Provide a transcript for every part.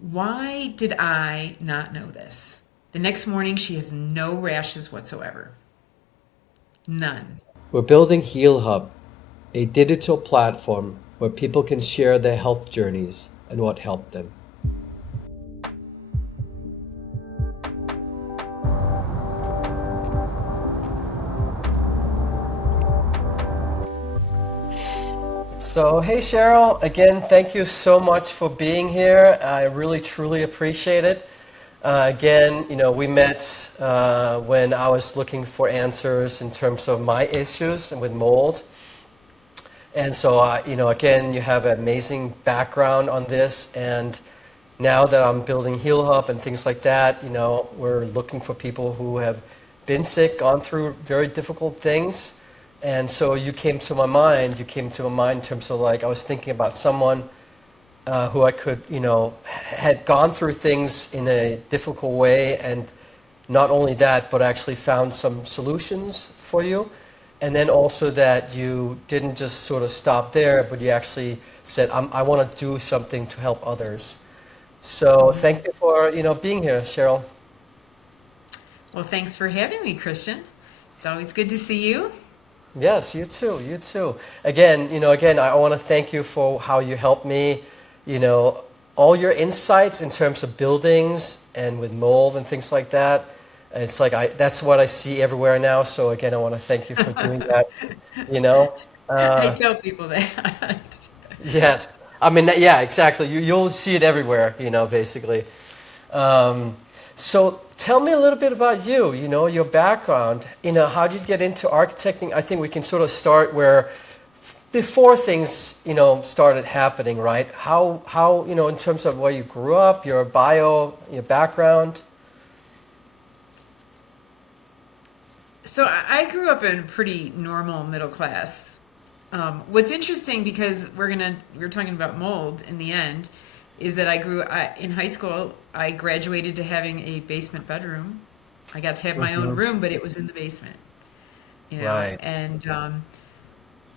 Why did I not know this? The next morning, she has no rashes whatsoever. None. We're building Heal Hub, a digital platform where people can share their health journeys and what helped them. So, hey Cheryl, again, thank you so much for being here. I really truly appreciate it. Again, we met when I was looking for answers in terms of my issues and with mold. And so, again, you have an amazing background on this. And now that I'm building Heal Hub and things like that, we're looking for people who have been sick, gone through very difficult things. And so you came to my mind. You came to my mind in terms of like I was thinking about someone who I could, had gone through things in a difficult way, and not only that, but actually found some solutions for you. And then also that you didn't just sort of stop there, but you actually said, I want to do something to help others. So Mhm. thank you for, being here, Cheryl. Well, thanks for having me, Christian. It's always good to see you. Yes, you too, you too. Again, I want to thank you for how you helped me, you know, all your insights in terms of buildings and with mold and things like that. And it's like that's what I see everywhere now. So again, I want to thank you for doing that, you know. I Uh, tell people that. yes. I mean, yeah, exactly. You'll see it everywhere, basically. Um, so tell me a little bit about you, your background. How did you get into architecting? I think we can sort of start where before things, started happening, right? How, in terms of where you grew up, your bio, your background. So I grew up in pretty normal middle class. What's interesting because we're talking about mold in the end, is that in high school. I graduated to having a basement bedroom. I got to have my own Hmm. room, but it was in the basement. Right. And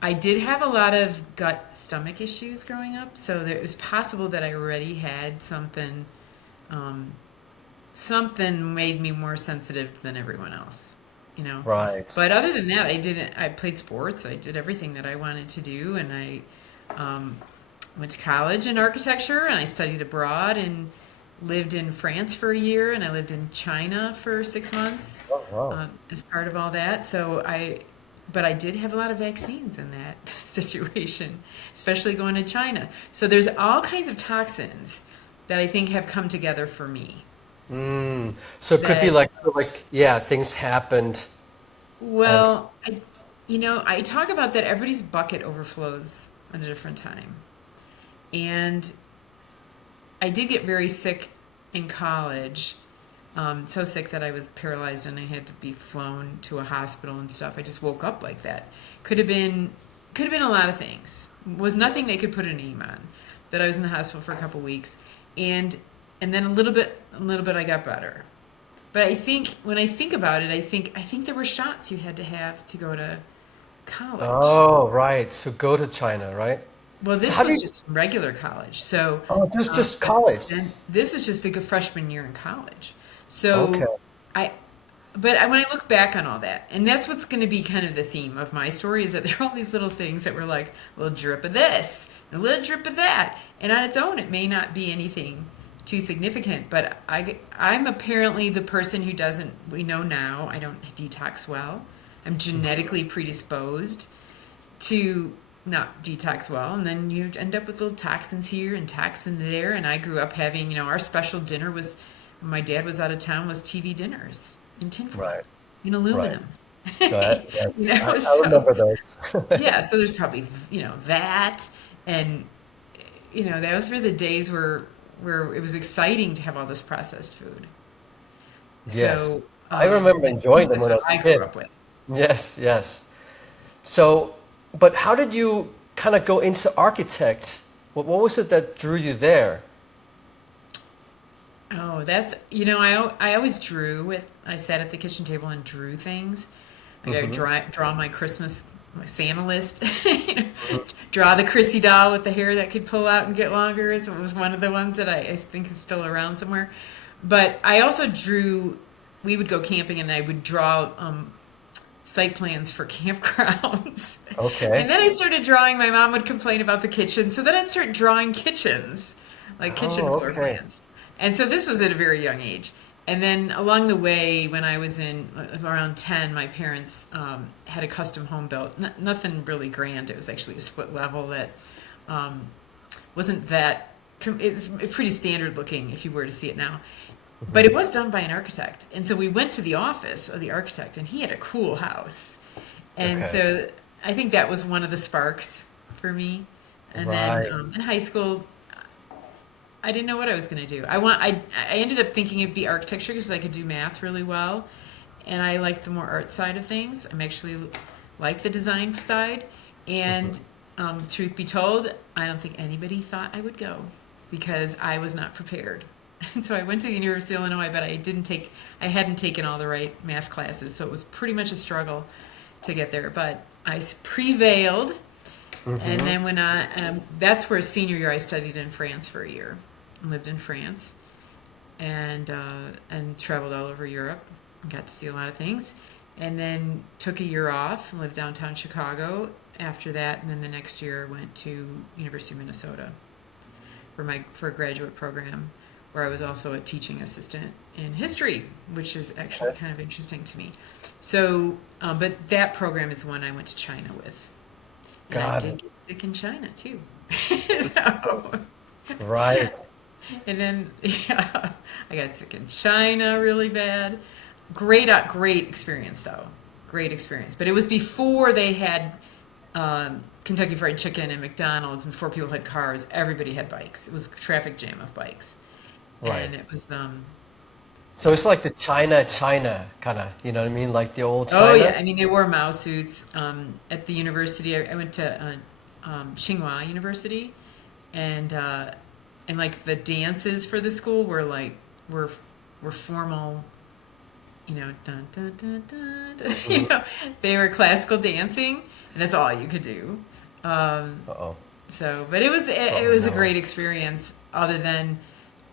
I did have a lot of gut stomach issues growing up, so it was possible that I already had something. Um, Something made me more sensitive than everyone else, you know. Right. But other than that, I didn't. I played sports. I did everything that I wanted to do, and I um, went to college in architecture, and I studied abroad and lived in France for a year, and I lived in China for 6 months Oh, wow. as part of all that. But I did have a lot of vaccines in that situation, especially going to China. So there's all kinds of toxins that I think have come together for me. So it could be That like, yeah, things happened as, Well, I talk about that everybody's bucket overflows at a different time. And I did get very sick in college, so sick that I was paralyzed and I had to be flown to a hospital and stuff. I just woke up like that. Could have been, could have been a lot of things. Was nothing they could put a name on. That I was in the hospital for a couple weeks, and then a little bit I got better. But I think when I think about it, I think there were shots you had to have to go to college. oh, right. So go to China, right? Well, So this how do was you, just regular college. So, oh, just but college. then this was just a freshman year in college. Okay. So, I, when I look back on all that, and that's what's going to be kind of the theme of my story, is that there are all these little things that were like a little drip of this, and a little drip of that, and on its own, it may not be anything too significant. But I'm apparently the person who doesn't. We know now I don't detox well. I'm genetically predisposed to not detox well, and then you end up with little toxins here and toxins there. And I grew up having, our special dinner was when my dad was out of town, was TV dinners in tinfoil, Right. in Right. aluminum. Go ahead. Yes. I So remember those. yeah, so there's probably that, and those were the days where it was exciting to have all this processed food. Yes. So I remember at enjoying least them that's when I what was a I grew kid. up with. Yes, yes. So, but how did you kind of go into architect? What was it that drew you there? Oh, I always drew with. I sat at the kitchen table and drew things. Like I would Hmm. draw my Christmas I'm a Santa list. You know, draw the Chrissy doll with the hair that could pull out and get longer. So it was one of the ones that I think is still around somewhere. But I also drew. We would go camping, and I would draw site plans for campgrounds. And Okay. then I started drawing. My mom would complain about the kitchen, so then I'd start drawing kitchens, like kitchen Oh, floor okay. plans. And so this was at a very young age. And then along the way, when I was in around 10, my parents had a custom home built. Nothing really grand. It was actually a split level that um, wasn't that, it's pretty standard looking if you were to see it now. But it was done by an architect. And so we went to the office of the architect, and he had a cool house. And Okay. so I think that was one of the sparks for me. And then Right. in high school, I didn't know what I was going to do. I ended up thinking it'd be architecture because I could do math really well, and I like the more art side of things. I'm actually like the design side, and truth be told, I don't think anybody thought I would go because I was not prepared. And so I went to the University of Illinois, but I hadn't taken all the right math classes, so it was pretty much a struggle to get there. But prevailed, and Mm-hmm. then that's where senior year I studied in France for a year, and lived in France, and traveled all over Europe, and got to see a lot of things, and then took a year off and lived downtown Chicago after that, and then the next year went to University of Minnesota for a graduate program, where I was also a teaching assistant in history, which is actually Okay. kind of interesting to me. So, but that program is one I went to China with. And I Got it. did get sick in China too. So, Right. and then yeah, I got sick in China really bad. Great experience though. Great experience. But it was before they had Kentucky Fried Chicken and McDonald's, and before people had cars. Everybody had bikes. It was a traffic jam of bikes, Right. and it was So it's like the China kind of, you know what I mean? Like the old oh China? yeah. I mean, they wore Mao suits at the university. I went to Tsinghua University, and like the dances for the school were were formal, dun, dun, dun, dun, dun, Hmm. they were classical dancing, and that's all you could do. Um, Uh-oh. so, but it Oh was a no. great experience. Other than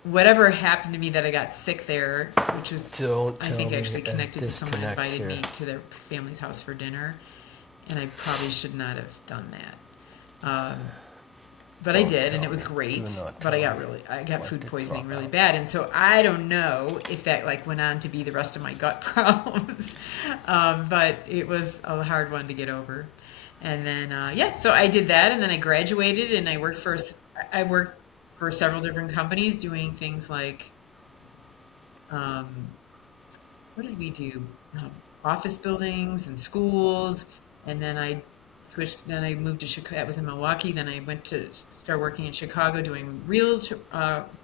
whatever happened to me that I got sick there, which was Don't I tell think me actually that connected to someone disconnects invited here. me to their family's house for dinner, and I probably should not have done that. But I Don't did, and tell it was me. Do great. not But tell me I got what food did poisoning drop really out. bad, and so I don't know if that like went on to be the rest of my gut problems. But it was a hard one to get over. And then yeah, so I did that, and then I graduated, and I worked for several different companies doing things like um, what did we do? Office buildings and schools, and then I switched. Then I moved to Chicago. That was in Milwaukee. Then I went to start working in Chicago doing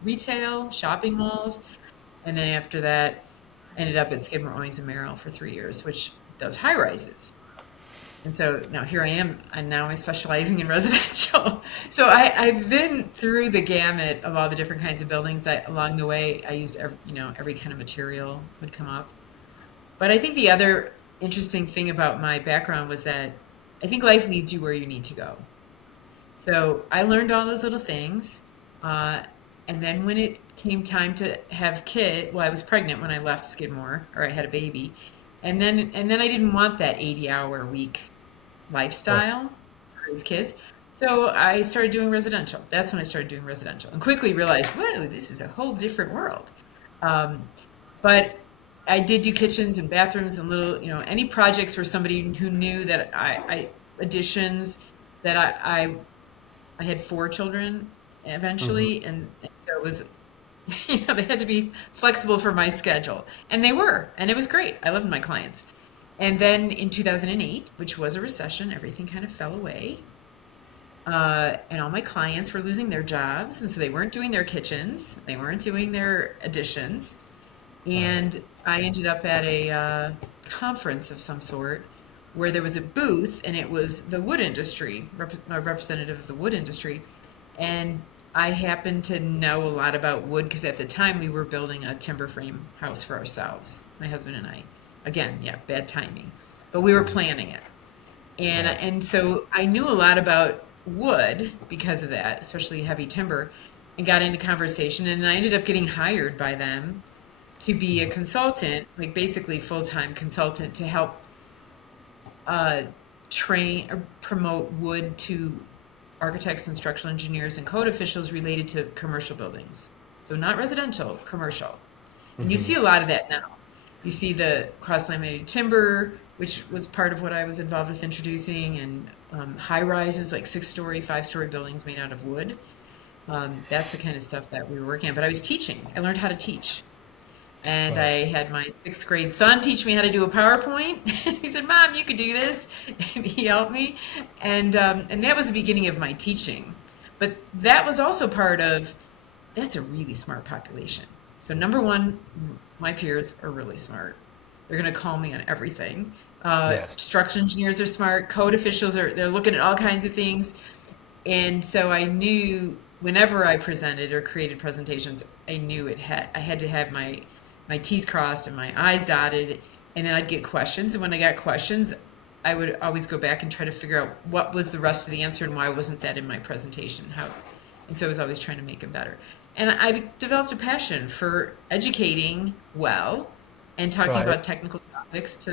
retail, shopping malls, and then after that, ended up at Skidmore, Owings and Merrill for 3 years, which does high rises. And so now here I am, and now I'm specializing in residential. So I've been through the gamut of all the different kinds of buildings. Along the way, I used every kind of material would come up. But I think the other interesting thing about my background was that I think life leads you where you need to go. So I learned all those little things. Uh, and then when it came time to have well, I was pregnant when I left Skidmore, or I had a baby. And then I didn't want that 80-hour week Huh. lifestyle for his kids. So I started doing residential. That's when I started doing residential and quickly realized, whoa, this is a whole different world. Um, but I did do kitchens and bathrooms and any projects where somebody who knew that additions that I had 4 children Hmm. eventually, and so it was, they had to be flexible for my schedule, and they were, and it was great. I loved my clients. And then in 2008, which was a recession, everything kind of fell away. And all my clients were losing their jobs, and so they weren't doing their kitchens, they weren't doing their additions, Right. and I ended up at a conference of some sort where there was a booth, and it was the wood industry, a representative of the wood industry. And I happened to know a lot about wood because at the time we were building a timber frame house for ourselves, my husband and I. Again, yeah, bad timing. But we were Hmm. planning it. Right. And so I knew a lot about wood because of that, especially heavy timber, and got into conversation. And I ended up getting hired by them to be a consultant, like basically full-time consultant to help uh, train or promote wood to architects and structural engineers and code officials related to commercial buildings. So not residential, commercial. And you Mm-hmm. see a lot of that now. You see the cross-laminated timber, which was part of what I was involved with introducing, and high rises like 6-story, 5-story buildings made out of wood. That's the kind of stuff that we were working on. But I was teaching. I learned how to teach. And Right. I had my sixth grade son teach me how to do a PowerPoint. He said, "Mom, you could do this," and he helped me. And that was the beginning of my teaching. But that was also part of that's a really smart population. So number one, my peers are really smart. They're going to call me on everything. Yes. Structural engineers are smart. Code officials are they're looking at all kinds of things. And so I knew whenever I presented or created presentations, I knew I had to have my T's crossed and my I's dotted, and then I'd get questions. And when I got questions, I would always go back and try to figure out what was the rest of the answer and why wasn't that in my presentation. And so I was always trying to make it better. And I developed a passion for educating well and talking Right. about technical topics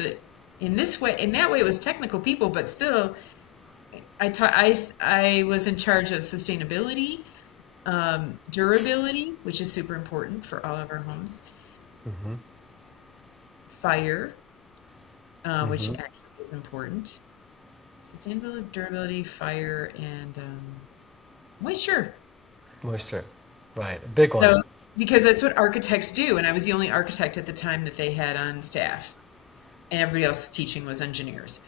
in that way it was technical people, but still I was in charge of sustainability, durability, which is super important for all of our homes, Mm-hmm. fire, which Mm-hmm. actually is important, sustainability, durability, fire, and moisture. Moisture. Right. A big one. So, because that's what architects do, and I was the only architect at the time that they had on staff, and everybody else teaching was engineers.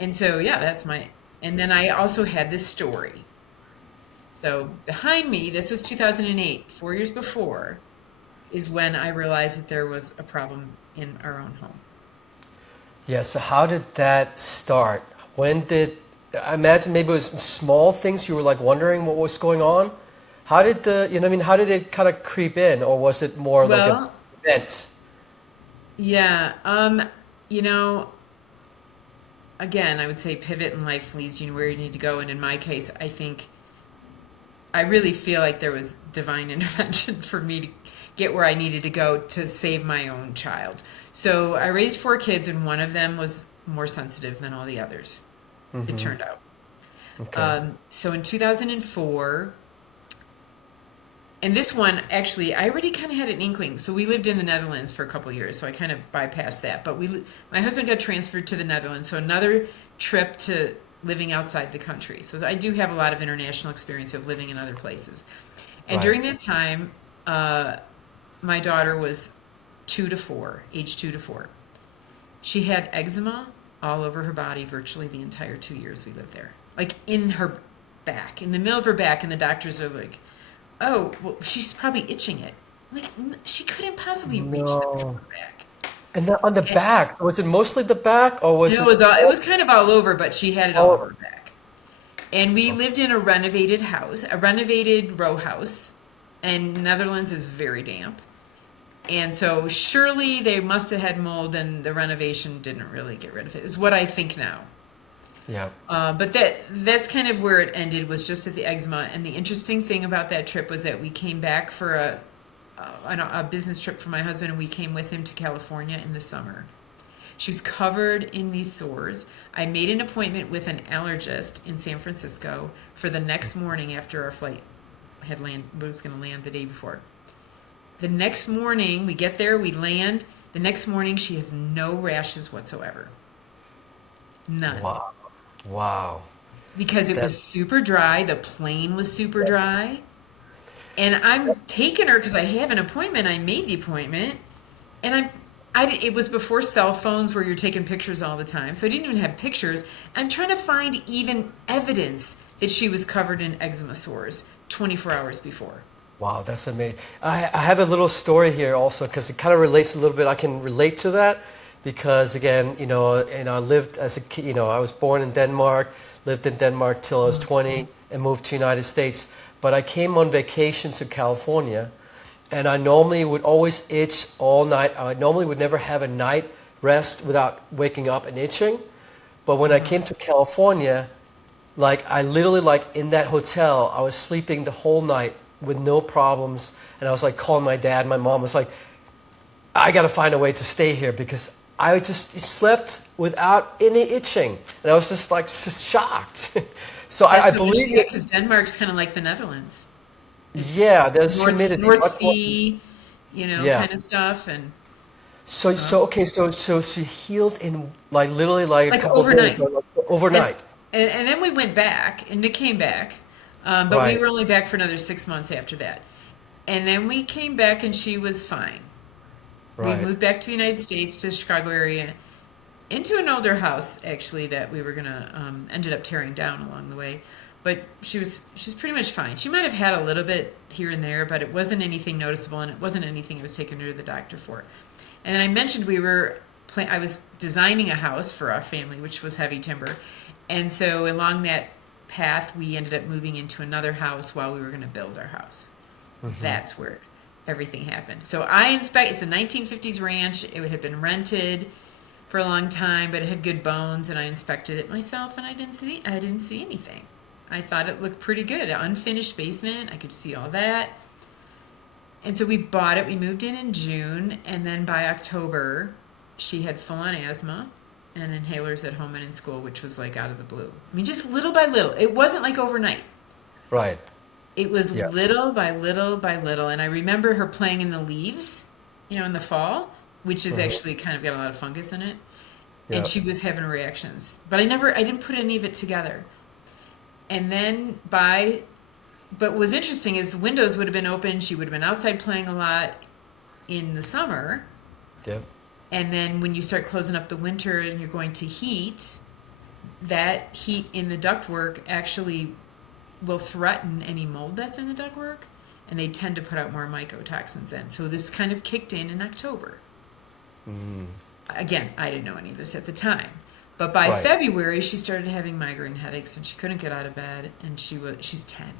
And so, yeah, and then I also had this story. So behind me, this was 2008, 4 years before, is when I realized that there was a problem in our own home. Yeah, so how did that start? When did, I imagine maybe it was small things you were like wondering what was going on? How did how did it kind of creep in, or was it more like a Well, event? yeah, you know, again, I would say pivot in life leads you where you need to go. And in my case, I really feel like there was divine intervention for me to get where I needed to go to save my own child. So I raised 4 kids, and one of them was more sensitive than all the others, it Mm-hmm. turned out. Okay. So in 2004, and this one, actually, I already kind of had an inkling. So we lived in the Netherlands for a couple of years, so I kind of bypassed that. But my husband got transferred to the Netherlands, so another trip to living outside the country. So I do have a lot of international experience of living in other places. And Right. during that time, my daughter was 2 to 4, age 2 to 4. She had eczema all over her body virtually the entire 2 years we lived there, like in her back, in the middle of her back. And the doctors are like, "Oh, well, she's probably itching it." I'm like, She couldn't possibly reach the middle of No. her back." And then on the And back, so was it mostly the back, or was it it was kind of all over, but she had it all all over over? her back. And we lived in a renovated house, a renovated row house, and Netherlands is very damp. And so surely they must have had mold, and the renovation didn't really get rid of it, is what I think now. Yeah. But that's kind of where it ended, was just at the eczema. And the interesting thing about that trip was that we came back for a business trip for my husband, and we came with him to California in the summer. She was covered in these sores. I made an appointment with an allergist in San Francisco for the next morning after our flight was going to land the day before. The next morning, we get there, we land. The next morning, she has no rashes whatsoever. None. Wow. Wow. Because it That was super dry. The plane was super dry. And I'm taking her because I have an appointment. I made the appointment. And it was before cell phones where you're taking pictures all the time. So I didn't even have pictures. I'm trying to find even evidence that she was covered in eczema sores 24 hours before. Wow, that's amazing. I have a little story here also because it kind of relates a little bit. I can relate to that because again, I lived as a kid. I was born in Denmark, lived in Denmark till I was 20, and moved to United States. But I came on vacation to California, and I normally would always itch all night. I normally would never have a night rest without waking up and itching. But when I Uh-huh. came to California, like I literally like in that hotel, I was sleeping the whole night with no problems, and I was like calling my dad. My mom was like, "I got to find a way to stay here because I just slept without any itching," and I was just like shocked. So I That's so believe interesting, yeah, it. because Denmark's kind of like the Netherlands. It's Yeah, there's humidity. North Much more. Sea, Yeah. kind of stuff, and uh, So she healed in like literally like a like couple days, overnight. or like And, overnight. and then we went back, and Nick came back, but we Right, were only back for another 6 months after that. And then we came back, and she was fine. We right. moved back to the United States, to the Chicago area, into an older house actually that we were gonna ended up tearing down along the way. But she's pretty much fine. She might have had a little bit here and there, but it wasn't anything noticeable, and it wasn't anything I was taking her to the doctor for. And then I mentioned I was designing a house for our family, which was heavy timber, and so along that path we ended up moving into another house while we were going to build our house. Hmm. That's where everything happened. So I inspect. It's a 1950s ranch. It had been rented for a long time, but it had good bones, and I inspected it myself, and I didn't see anything. I thought it looked pretty good. An unfinished basement. I could see all that. And so we bought it. We moved in June, and then by October, she had full on asthma and inhalers at home and in school, which was like out of the blue. I mean, just little by little. It wasn't like overnight. Right. It was Yeah. little by little by little. And I remember her playing in the leaves, in the fall, which is Hmm. actually kind of got a lot of fungus in it. And Yeah. she was having reactions. But I didn't put any of it together. And then but what was interesting is the windows would have been open. She would have been outside playing a lot in the summer. Yep. And then when you start closing up the winter and you're going to heat, that heat in the ductwork actually will threaten any mold that's in the ductwork, and they tend to put out more mycotoxins then. So this kind of kicked in October. Mm. Again, I didn't know any of this at the time. But by Right. February, she started having migraine headaches, and she couldn't get out of bed, and she's 10.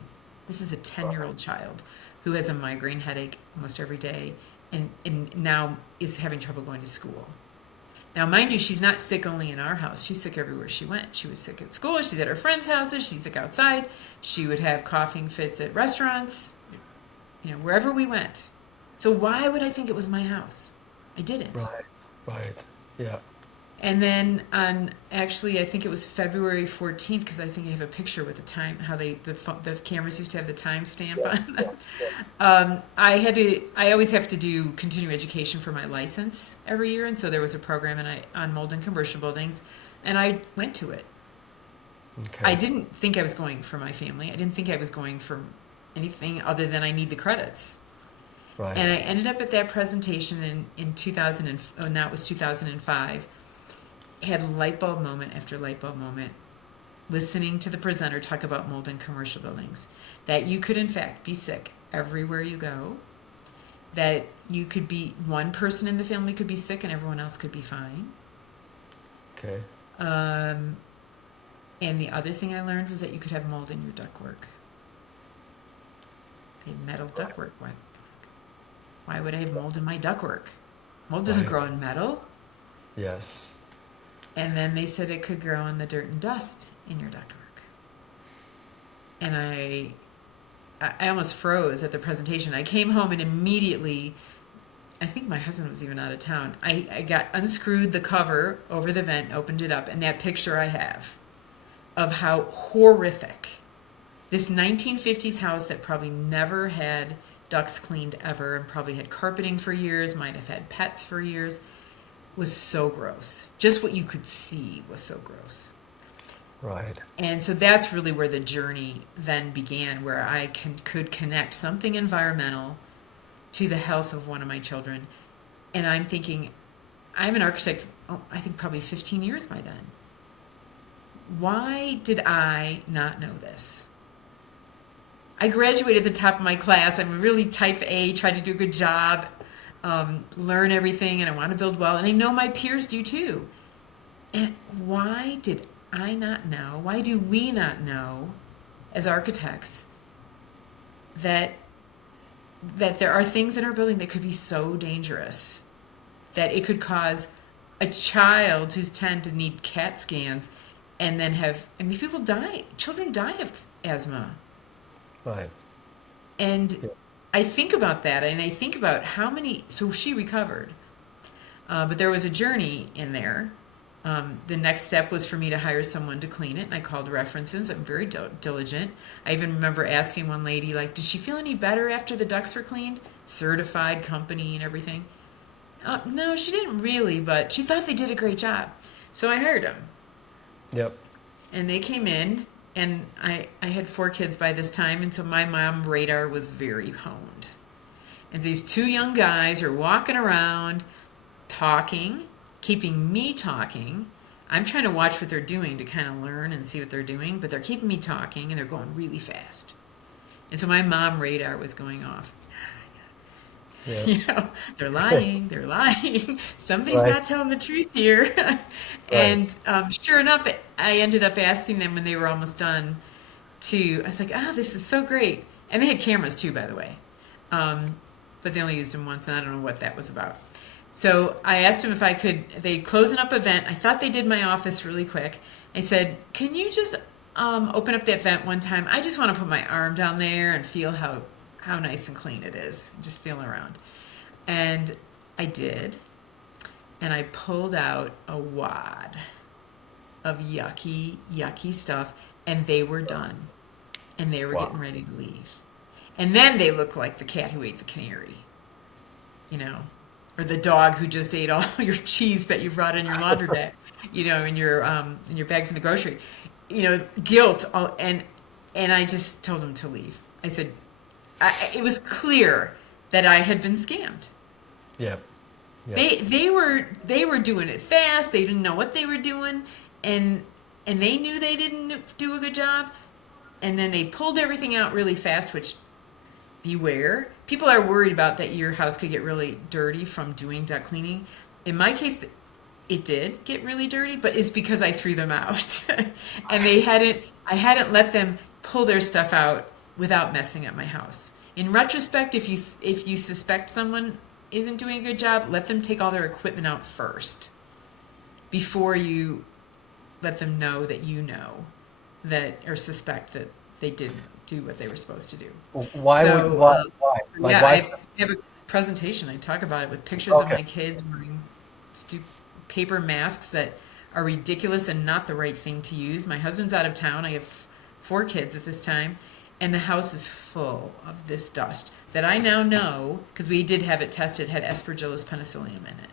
This is a 10-year-old child who has a migraine headache almost every day, and now is having trouble going to school. Now, mind you, she's not sick only in our house. She's sick everywhere she went. She was sick at school. She's at her friends' houses. She's sick outside. She would have coughing fits at restaurants, wherever we went. So why would I think it was my house? I didn't. Right. Right. Yeah. And then actually, I think it was February 14th, because I think I have a picture with the time, how the cameras used to have the time stamp Yeah. on Yeah. them. I always have to do continuing education for my license every year, and so there was a program on mold in commercial buildings, and I went to it. I Okay. didn't think I was going for my family. I didn't think I was going for anything other than I need the credits. Right. And I ended up at that presentation in 2000, now it was 2005. Had light bulb moment after light bulb moment, listening to the presenter talk about mold in commercial buildings. That you could, in fact, be sick everywhere you go. That you could be, one person in the family could be sick and everyone else could be fine. Okay. Um, and the other thing I learned was that you could have mold in your ductwork. I had metal ductwork. Why would I have mold in my ductwork? Mold doesn't Right. grow in metal. Yes. And then they said it could grow in the dirt and dust in your ductwork. And I almost froze at the presentation. I came home and immediately, I think my husband was even out of town. I got unscrewed the cover over the vent, opened it up, and that picture I have of how horrific this 1950s house that probably never had ducts cleaned ever and probably had carpeting for years, might have had pets for years, was so gross. Just what you could see was so gross. Right. And so that's really where the journey then began, where I could connect something environmental to the health of one of my children. And I'm thinking, I'm an architect, I think probably 15 years by then. Why did I not know this? I graduated at the top of my class. I'm really type A, tried to do a good job, learn everything, and I want to build well. And I know my peers do too. And why did I not know? Why do we not know as architects that there are things in our building that could be so dangerous that it could cause a child who's 10 to need CAT scans and then have, I mean, people die, children die of asthma. Right. And Yeah. I think about that and I think about how many, so she recovered, but there was a journey in there. The next step was for me to hire someone to clean it, and I called references. I'm very diligent. I even remember asking one lady, like, did she feel any better after the ducts were cleaned? Certified company and everything. No, she didn't really, but she thought they did a great job. So I hired them. Yep. And they came in, and I had 4 kids by this time, and so my mom radar was very honed. And these 2 young guys are walking around, talking, keeping me talking. I'm trying to watch what they're doing to kind of learn and see what they're doing, but they're keeping me talking, and they're going really fast. And so my mom radar was going off. Yep. You know, they're lying, they're lying. Somebody's Right. not telling the truth here. Right. And sure enough, I ended up asking them when they were almost done I was like, this is so great. And they had cameras too, by the way. But they only used them once, and I don't know what that was about. So I asked them if I could, they closing up a vent. I thought they did my office really quick. I said, can you just open up that vent one time? I just want to put my arm down there and feel how nice and clean it is. Just feel around. And I did. And I pulled out a wad of yucky, yucky stuff. And they were done. And they were Wow. getting ready to leave. And then they looked like the cat who ate the canary, you know, or the dog who just ate all your cheese that you brought in your laundry bag, in your bag from the grocery. You know, guilt. And I just told them to leave. I said, it was clear that I had been scammed. Yep. Yep. They were doing it fast. They didn't know what they were doing, and they knew they didn't do a good job. And then they pulled everything out really fast, which beware. People are worried about that your house could get really dirty from doing duct cleaning. In my case, it did get really dirty, but it's because I threw them out, and I hadn't let them pull their stuff out without messing up my house. In retrospect, if you suspect someone isn't doing a good job, let them take all their equipment out first before you let them know that you know that or suspect that they didn't do what they were supposed to do. Why would So, why? Like yeah, why? I have a presentation. I talk about it with pictures of Okay. my kids wearing paper masks that are ridiculous and not the right thing to use. My husband's out of town. I have 4 kids at this time, and the house is full of this dust that I now know, because we did have it tested, had Aspergillus penicillium in it.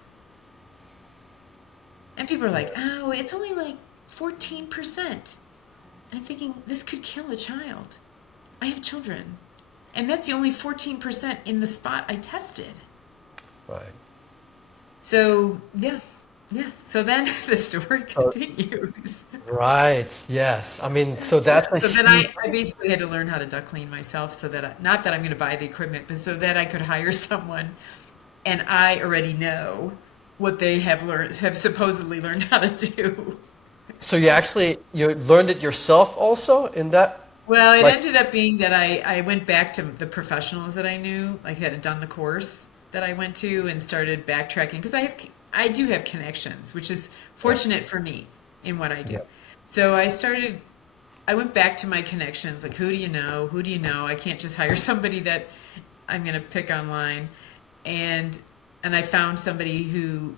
And people are like, oh, it's only like 14%. And I'm thinking, this could kill a child. I have children. And that's the only 14% in the spot I tested. Right. So, yeah. So then the story So, continues. right. Yes. I mean, so that's a So then huge. I basically had to learn how to duct clean myself so that, not that I'm going to buy the equipment, but so that I could hire someone. And I already know what they have supposedly learned how to do. So you learned it yourself also in that Well, it like ended up being that I went back to the professionals that I knew, like had done the course that I went to and started backtracking because I do have connections, which is yeah, fortunate for me in what I do. yeah, So I went back to my connections, like who do you know? Who do you know? I can't just hire somebody that I'm going to pick online. And I found somebody who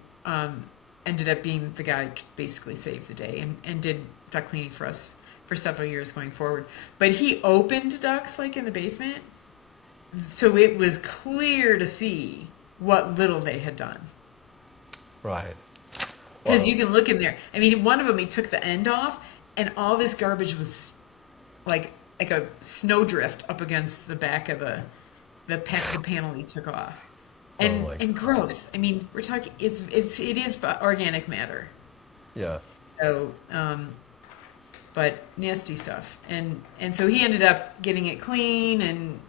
ended up being the guy who could basically saved the day and did duct cleaning for us for several years going forward. But he opened ducts like in the basement, so it was clear to see what little they had done. right. Because Wow. you can look in there. I mean, one of them he took the end off, and all this garbage was like a snowdrift up against the back of the panel he took off, Oh and my God. gross. I mean, we're talking it is organic matter. Yeah. So, but nasty stuff, and so he ended up getting it clean, and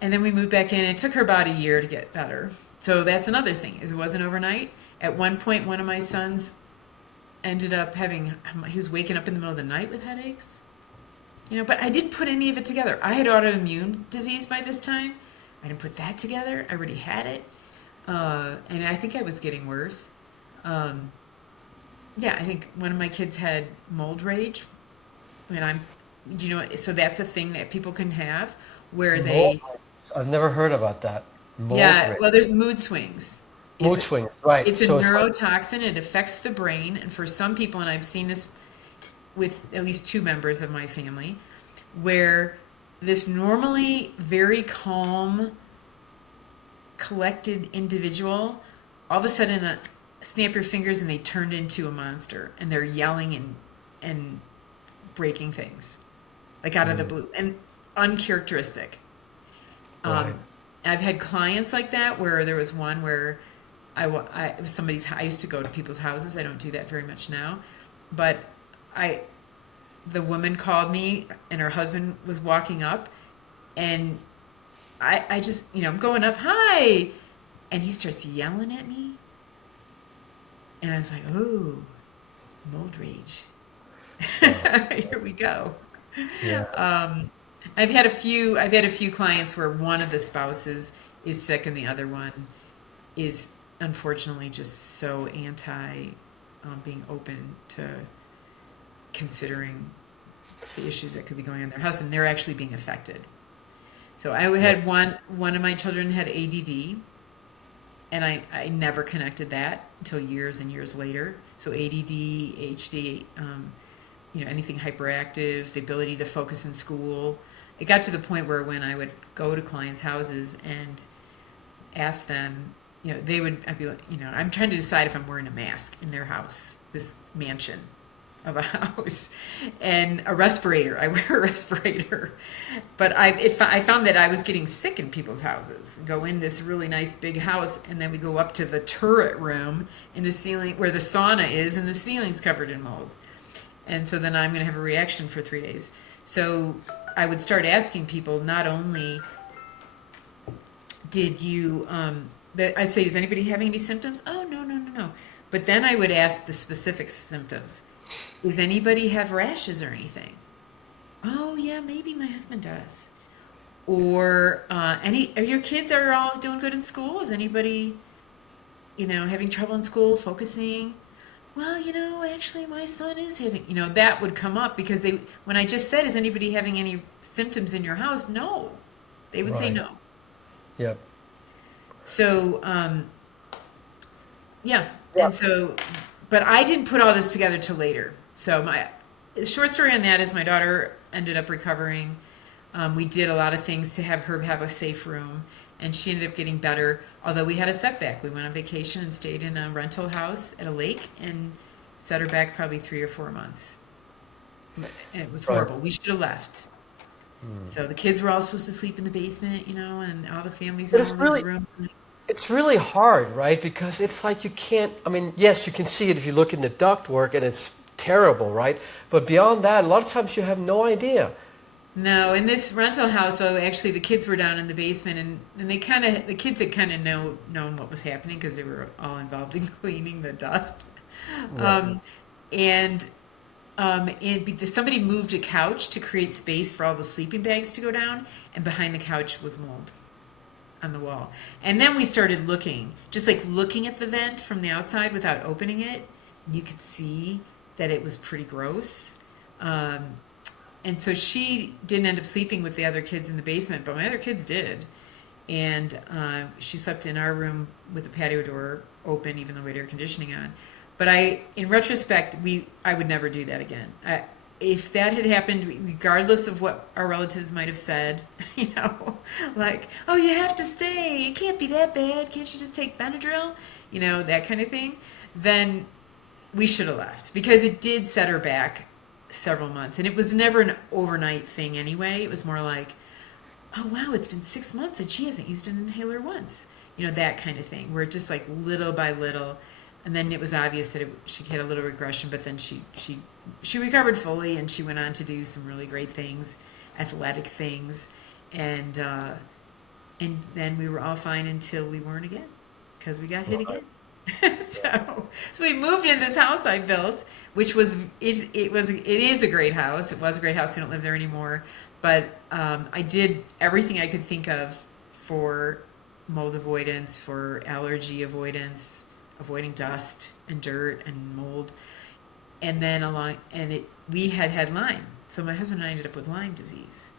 then we moved back in. It took her about a year to get better. So that's another thing. Is it wasn't overnight. At one point, one of my sons ended up he was waking up in the middle of the night with headaches. But I didn't put any of it together. I had autoimmune disease by this time. I didn't put that together. I already had it. And I think I was getting worse. Um, yeah, I think one of my kids had mold rage, and so that's a thing that people can have where Mold. they, I've never heard about that. Mold yeah, rate. well, there's mood swings. Is Mood swings, right. It's a So it's like, neurotoxin. It affects the brain, and for some people, and I've seen this with at least two members of my family, where this normally very calm, collected individual, all of a sudden, snap your fingers and they turned into a monster, and they're yelling and breaking things like out of the mm, blue and uncharacteristic. right. Um, I've had clients like that where there was one where it was somebody's. I used to go to people's houses. I don't do that very much now, but I the woman called me and her husband was walking up, and I just I'm going up, hi, and he starts yelling at me, and I was like, oh, mold rage. Oh, Here we go. yeah. Um, I've had a few clients where one of the spouses is sick and the other one is unfortunately just so anti being open to considering the issues that could be going on in their house, and they're actually being affected. So I Right. had one of my children had ADD, and I never connected that until years and years later. So ADD, HD, anything hyperactive, the ability to focus in school. It got to the point where when I would go to clients' houses and ask them, I'd be like, I'm trying to decide if I'm wearing a mask in their house, this mansion of a house, and a respirator. I wear a respirator, but I found that I was getting sick in people's houses. Go in this really nice big house, and then we go up to the turret room in the ceiling where the sauna is, and the ceiling's covered in mold. And so then I'm going to have a reaction for 3 days. So I would start asking people not only did you, I'd say, is anybody having any symptoms? Oh, no, no, no, no. But then I would ask the specific symptoms. Does anybody have rashes or anything? Oh, yeah, maybe my husband does. Or are your kids are all doing good in school? Is anybody, having trouble in school, focusing? Well, actually, my son is having, that would come up because when I just said, is anybody having any symptoms in your house? No, they would say Right. no. Yep. So, yeah. Yeah. And so, but I didn't put all this together till later. So my the short story on that is my daughter ended up recovering. We did a lot of things to have her have a safe room, and she ended up getting better. Although we had a setback, we went on vacation and stayed in a rental house at a lake and set her back probably 3 or 4 months. And it was Right. horrible. We should have left. So the kids were all supposed to sleep in the basement, and all the families But in all these rooms. it's really hard, right? Because it's like you can't, I mean, yes, you can see it if you look in the ductwork and it's terrible, right? But beyond that, a lot of times you have no idea. No, in this rental house, so actually the kids were down in the basement, and the kids had kind of known what was happening because they were all involved in cleaning the dust. Right. Um, and somebody moved a couch to create space for all the sleeping bags to go down, and behind the couch was mold on the wall. And then we started looking, just like looking at the vent from the outside without opening it. You could see that it was pretty gross. Um, and so she didn't end up sleeping with the other kids in the basement, but my other kids did. And she slept in our room with the patio door open, even though we had air conditioning on. But in retrospect, I would never do that again. If that had happened, regardless of what our relatives might have said, like, oh, you have to stay, it can't be that bad, can't you just take Benadryl, that kind of thing, then we should have left because it did set her back several months. And it was never an overnight thing anyway. It was more like, oh, wow, it's been 6 months and she hasn't used an inhaler once, that kind of thing, where just like little by little. And then it was obvious that she had a little regression, but then she recovered fully, and she went on to do some really great things, athletic things, and then we were all fine until we weren't again, because we got hit again. So we moved in this house I built, which it is a great house. It was a great house. We don't live there anymore, but I did everything I could think of for mold avoidance, for allergy avoidance. avoiding dust and dirt and mold. And then we had Lyme. So my husband and I ended up with Lyme disease.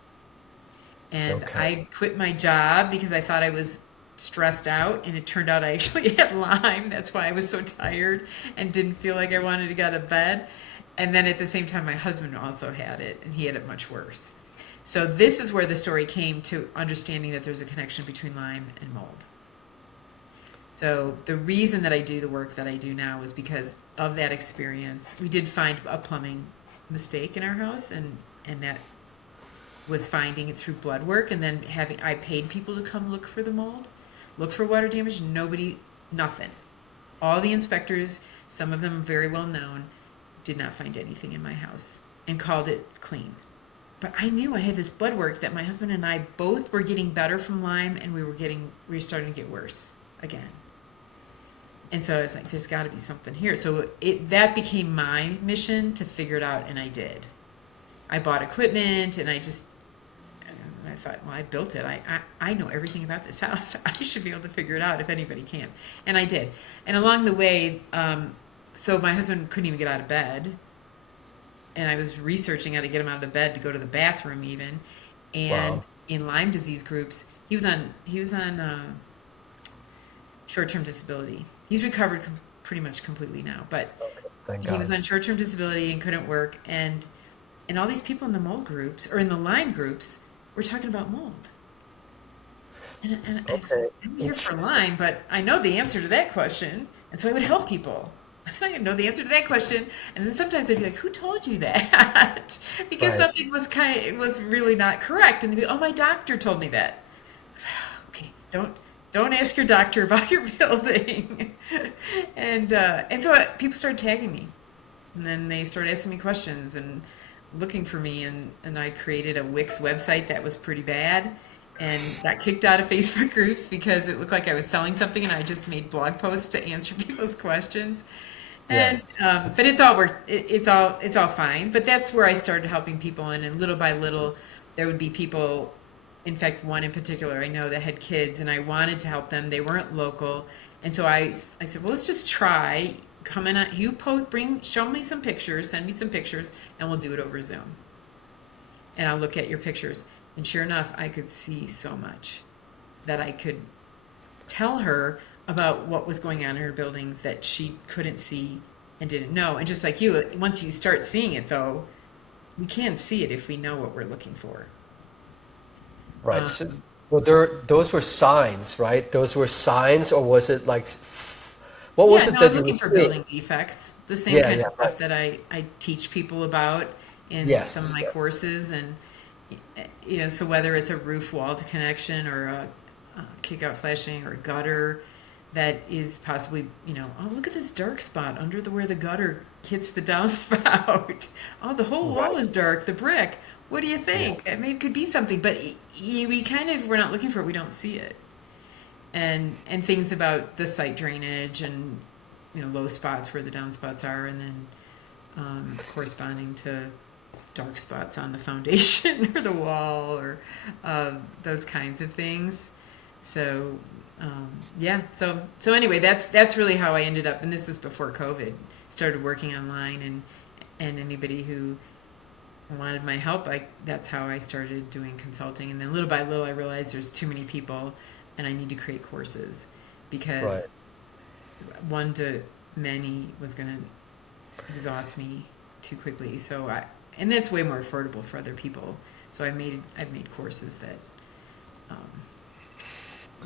And Okay. I quit my job because I thought I was stressed out, and it turned out I actually had Lyme. That's why I was so tired and didn't feel like I wanted to get out of bed. And then at the same time, my husband also had it, and he had it much worse. So this is where the story came to understanding that there's a connection between Lyme and mold. So the reason that I do the work that I do now is because of that experience. We did find a plumbing mistake in our house, and that was finding it through blood work, and then having I paid people to come look for the mold, look for water damage. Nobody, nothing. All the inspectors, some of them very well known, did not find anything in my house and called it clean. But I knew I had this blood work that my husband and I both were getting better from Lyme, and we were starting to get worse again. And so I was like, there's got to be something here. So that became my mission to figure it out, and I did. I bought equipment, and I thought, well, I built it. I know everything about this house. I should be able to figure it out if anybody can. And I did. And along the way, so my husband couldn't even get out of bed, and I was researching how to get him out of bed to go to the bathroom even. Wow. And in Lyme disease groups, he was on short-term disability. He's recovered pretty much completely now, but Okay. Thank he was God. on short-term disability and couldn't work. And all these people in the mold groups or in the Lyme groups were talking about mold. And I said, Okay. I'm here for Lyme, but I know the answer to that question. And so I would help people. I didn't know the answer to that question. And then sometimes they'd be like, who told you that? Because Right. something it was really not correct. And they'd be, oh, my doctor told me that. Okay, don't ask your doctor about your building. And so people started tagging me. And then they started asking me questions and looking for me, and I created a Wix website that was pretty bad and got kicked out of Facebook groups because it looked like I was selling something, and I just made blog posts to answer people's questions. Yeah. And but it's all worked. It's all fine. But that's where I started helping people, and little by little, there would be people. In fact, one in particular I know that had kids, and I wanted to help them. They weren't local, and so I said, well, let's just try. Come in, show me some pictures, send me some pictures, and we'll do it over Zoom. And I'll look at your pictures. And sure enough, I could see so much that I could tell her about what was going on in her buildings that she couldn't see and didn't know. And just like you, once you start seeing it, though, we can see it if we know what we're looking for. Right. Um, So, well, those were signs, right? Those were signs, or was it like, what was yeah, it no, that I'm you were looking for seeing? building defects, the same Yeah, kind of yeah, right. stuff that I teach people about in some of Yes, my yes. courses. And so whether it's a roof wall to connection or a kick out flashing or a gutter that is possibly, oh, look at this dark spot under where the gutter hits the downspout. Oh, the whole wall Right. is dark, the brick. What do you Yeah. think? I mean, it could be something, but we're not looking for it, we don't see it. And things about the site drainage and, low spots where the downspouts are, and then corresponding to dark spots on the foundation or the wall or those kinds of things. So yeah, so anyway, that's really how I ended up. And this was before COVID. Started working online, and anybody who wanted my help, that's how I started doing consulting. And then little by little, I realized there's too many people, and I need to create courses Right. because one to many was going to exhaust me too quickly. And that's way more affordable for other people. So I've made courses that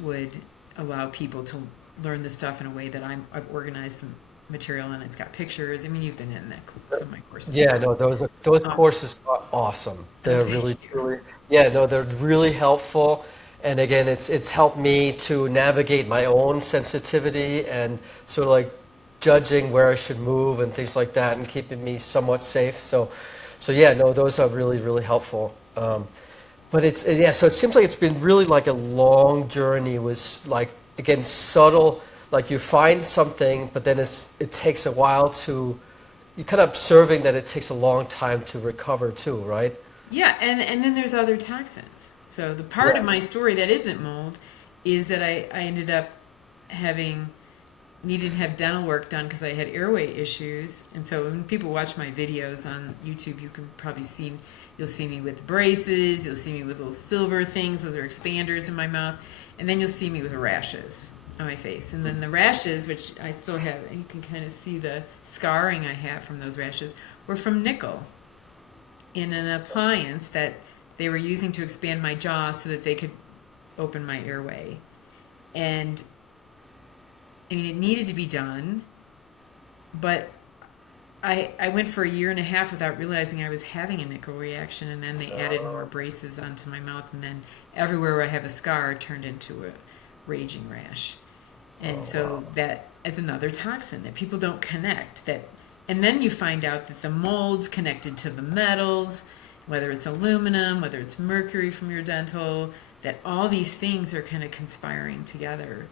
would allow people to learn the stuff in a way that I've organized the material, and it's got pictures. I mean, you've been in some of my courses, Yeah, so no, those um, courses are awesome. oh, They're thank really, you. truly, yeah, no, they're really helpful. And again, it's helped me to navigate my own sensitivity and sort of like judging where I should move and things like that, and keeping me somewhat safe. So yeah, no, those are really, really helpful. But yeah, so it seems like it's been really like a long journey. Was like, again, subtle. Like you find something, but then it takes a while to, you're kind of observing that it takes a long time to recover too, right? Yeah, and then there's other toxins. So the part of my Yes. story that isn't mold is that I ended up having needed to have dental work done because I had airway issues. And so when people watch my videos on YouTube, you can probably see, you'll see me with braces, you'll see me with little silver things, those are expanders in my mouth, and then you'll see me with rashes on my face. And then the rashes, which I still have, and you can kind of see the scarring I have from those rashes, were from nickel in an appliance that they were using to expand my jaw so that they could open my airway. And I mean, it needed to be done, but I went for a year and a half without realizing I was having a nickel reaction, and then they added more braces onto my mouth, and then everywhere where I have a scar turned into a raging rash. And so that is another toxin that people don't connect. That, and then you find out that the mold's connected to the metals, whether it's aluminum, whether it's mercury from your dental, that all these things are kind of conspiring together.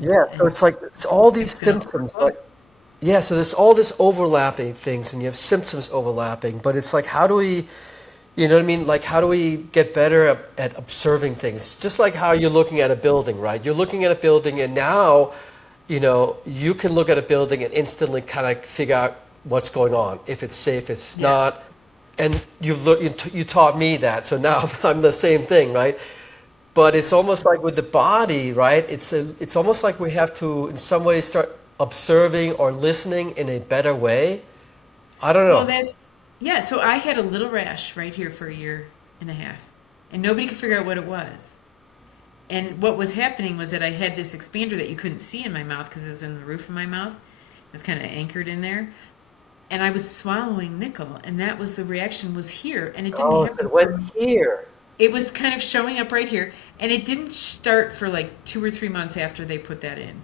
Yeah, so it's like it's all these It's gonna symptoms, like yeah, so there's all this overlapping things, and you have symptoms overlapping, but it's like, how do we, you know what I mean? Like, how do we get better at observing things? Just like how you're looking at a building, right? You're looking at a building, and now, you can look at a building and instantly kind of figure out what's going on, if it's safe, if it's yeah. not. And you taught me that, so now I'm the same thing, right? But it's almost like with the body, right? It's almost like we have to, in some way, start observing or listening in a better way. I don't Well, know. that's yeah. So I had a little rash right here for a year and a half, and nobody could figure out what it was. And what was happening was that I had this expander that you couldn't see in my mouth because it was in the roof of my mouth. It was kind of anchored in there, and I was swallowing nickel, and that was the reaction was here, and it didn't Oh, so happen it went for. here. It was kind of showing up right here, and it didn't start for like 2 or 3 months after they put that in.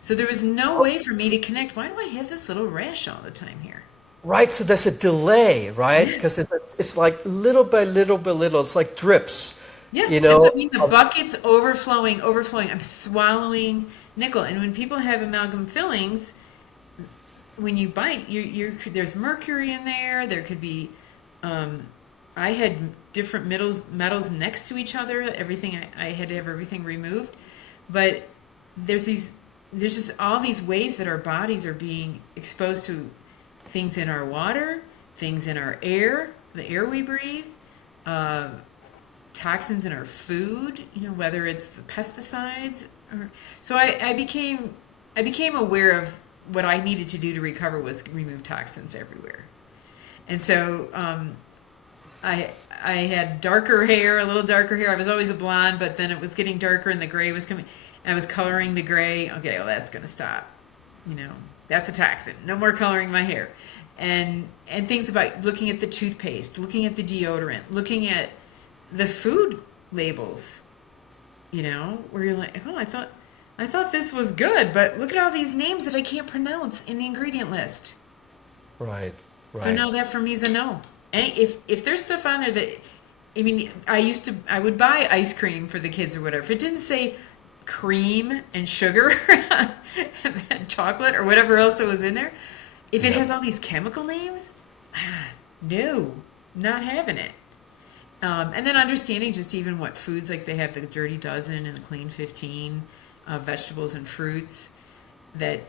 So there was no way for me to connect. Why do I have this little rash all the time here? Right, so there's a delay, right? Yeah. Because it's like little by little by little. It's like drips, Yeah, you that's know. what I mean. The bucket's overflowing, overflowing. I'm swallowing nickel. And when people have amalgam fillings, when you bite, there's mercury in there. There could be, um, I had different metals next to each other. Everything, I had to have everything removed. But there's these, there's just all these ways that our bodies are being exposed to things in our water, things in our air, the air we breathe, uh, toxins in our food, whether it's the pesticides or so I became aware of what I needed to do to recover was remove toxins everywhere. And so I I had darker hair, a little darker hair. I was always a blonde, but then it was getting darker and the gray was coming. And I was coloring the gray. Okay, well that's gonna stop. You know, that's a toxin. No more coloring my hair. And things about looking at the toothpaste, looking at the deodorant, looking at the food labels, where you're like, oh, I thought this was good, but look at all these names that I can't pronounce in the ingredient list. Right, So right. now that for me is a no. And if there's stuff on there that, I mean, I would buy ice cream for the kids or whatever. If it didn't say cream and sugar and chocolate or whatever else that was in there, if it Yep. has all these chemical names, no, not having it. And then understanding just even what foods, like they have the Dirty Dozen and the Clean 15 vegetables and fruits that,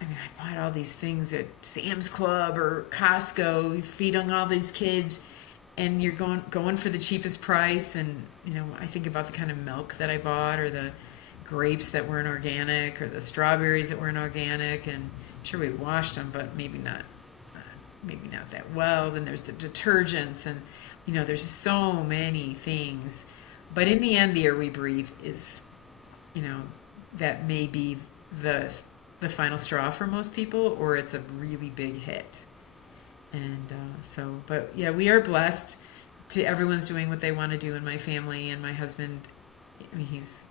I mean, I bought all these things at Sam's Club or Costco, feeding all these kids, and you're going for the cheapest price. And I think about the kind of milk that I bought, or the grapes that weren't organic, or the strawberries that weren't organic. And sure, we washed them, but maybe not that well. Then there's the detergents, and there's so many things. But in the end, the air we breathe is, you know, that may be the the final straw for most people, or it's a really big hit. And but yeah, we are blessed. To everyone's doing what they want to do in my family, and my husband. I mean, he's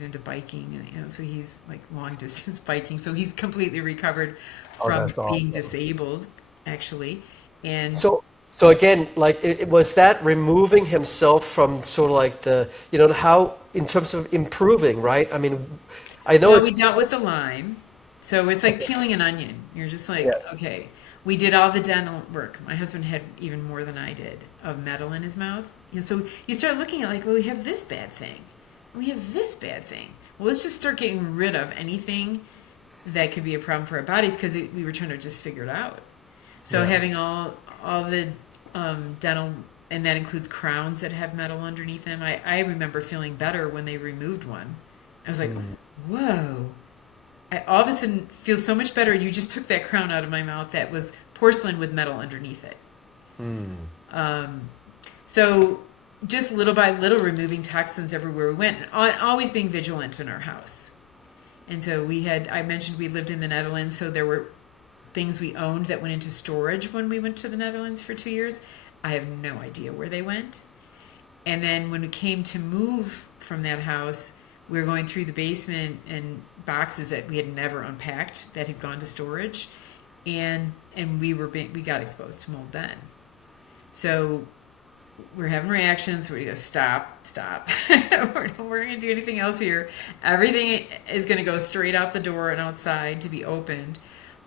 into biking, and so he's like long distance biking. So he's completely recovered Oh, from that's being awesome. disabled, actually. And So, so again, like, was that removing himself from sort of like how in terms of improving, right? I mean, I know well, it's we dealt with the Lyme. So it's like peeling an onion. You're just like, yes, okay. We did all the dental work. My husband had even more than I did of metal in his mouth. So you start looking at like, well, we have this bad thing. We have this bad thing. well, let's just start getting rid of anything that could be a problem for our bodies because we were trying to just figure it out. So Yeah. having all the dental, and that includes crowns that have metal underneath them. I remember feeling better when they removed one. I was like, Mm. whoa. I all of a sudden feel so much better. You just took that crown out of my mouth that was porcelain with metal underneath it. Mm. So just little by little removing toxins everywhere we went, and always being vigilant in our house. And so I mentioned we lived in the Netherlands, so there were things we owned that went into storage when we went to the Netherlands for 2 years. I have no idea where they went. And then when we came to move from that house, we were going through the basement and boxes that we had never unpacked that had gone to storage, and we got exposed to mold then. So we're having reactions. We go, stop. we're not going to do anything else here. Everything is going to go straight out the door and outside to be opened.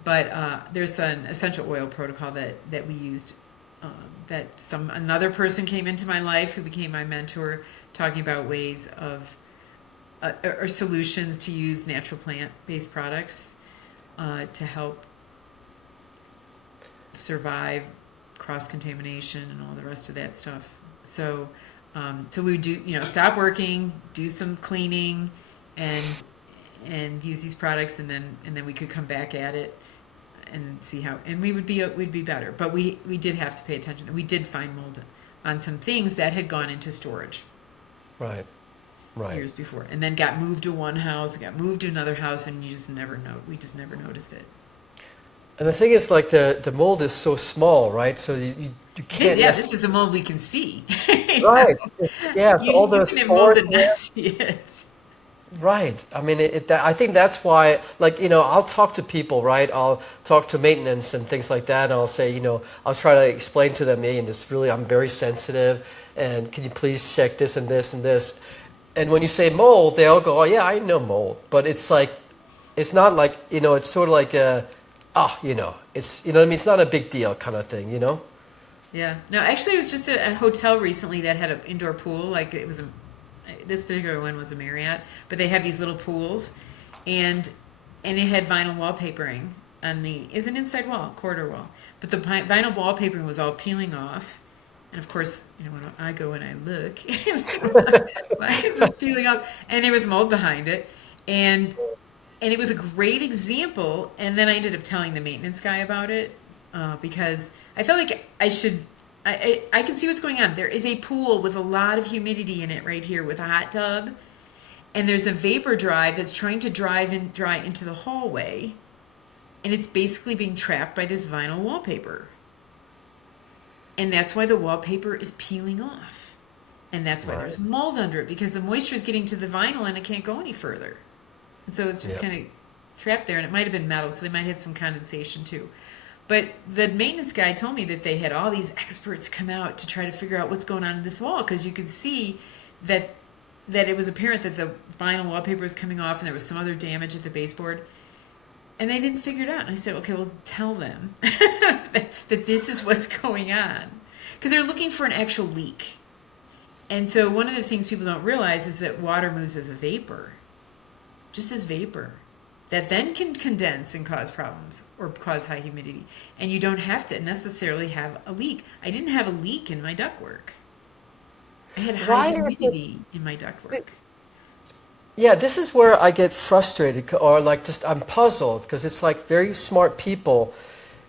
But there's an essential oil protocol that we used. That another person came into my life who became my mentor, talking about ways of or solutions to use natural plant-based products to help survive cross-contamination and all the rest of that stuff. So we would do, stop working, do some cleaning, and use these products, and then we could come back at it and see how, and we'd be better. But we did have to pay attention. We did find mold on some things that had gone into storage. Right. Right. Years before, and then got moved to one house, got moved to another house, and we just never noticed it. And the thing is, like the mold is so small, right? So you can't. This is a mold we can see. Right. Yeah. So all You those can have mold spores. and not see it. Right. I mean, I think that's why, like, I'll talk to people, right? I'll talk to maintenance and things like that, and I'll say, I'll try to explain to them, hey, and I'm very sensitive, and can you please check this and this and this. And when you say mold, they all go, oh, yeah, I know mold. But it's like, it's not like, it's sort of like it's, what I mean? It's not a big deal kind of thing, Yeah. No, actually, it was just a hotel recently that had an indoor pool. Like this particular one was a Marriott, but they have these little pools, and it had vinyl wallpapering on it was an inside wall, corridor wall. But the vinyl wallpapering was all peeling off. And of course, when I go and I look, why is this peeling off? And there was mold behind it. And it was a great example. And then I ended up telling the maintenance guy about it because I felt like I can see what's going on. There is a pool with a lot of humidity in it right here with a hot tub. And there's a vapor drive that's trying to dry into the hallway. And it's basically being trapped by this vinyl wallpaper. And that's why the wallpaper is peeling off. And that's why there's mold under it, because the moisture is getting to the vinyl and it can't go any further. And so it's just kind of trapped there. And it might have been metal, so they might have had some condensation too. But the maintenance guy told me that they had all these experts come out to try to figure out what's going on in this wall, because you could see that it was apparent that the vinyl wallpaper was coming off and there was some other damage at the baseboard. And they didn't figure it out. And I said, okay, well, tell them that this is what's going on. Because they're looking for an actual leak. And so one of the things people don't realize is that water moves as a vapor, just as vapor, that then can condense and cause problems or cause high humidity. And you don't have to necessarily have a leak. I didn't have a leak in my ductwork. I had high humidity in my ductwork. Yeah, this is where I get frustrated, or like just I'm puzzled, because it's like very smart people,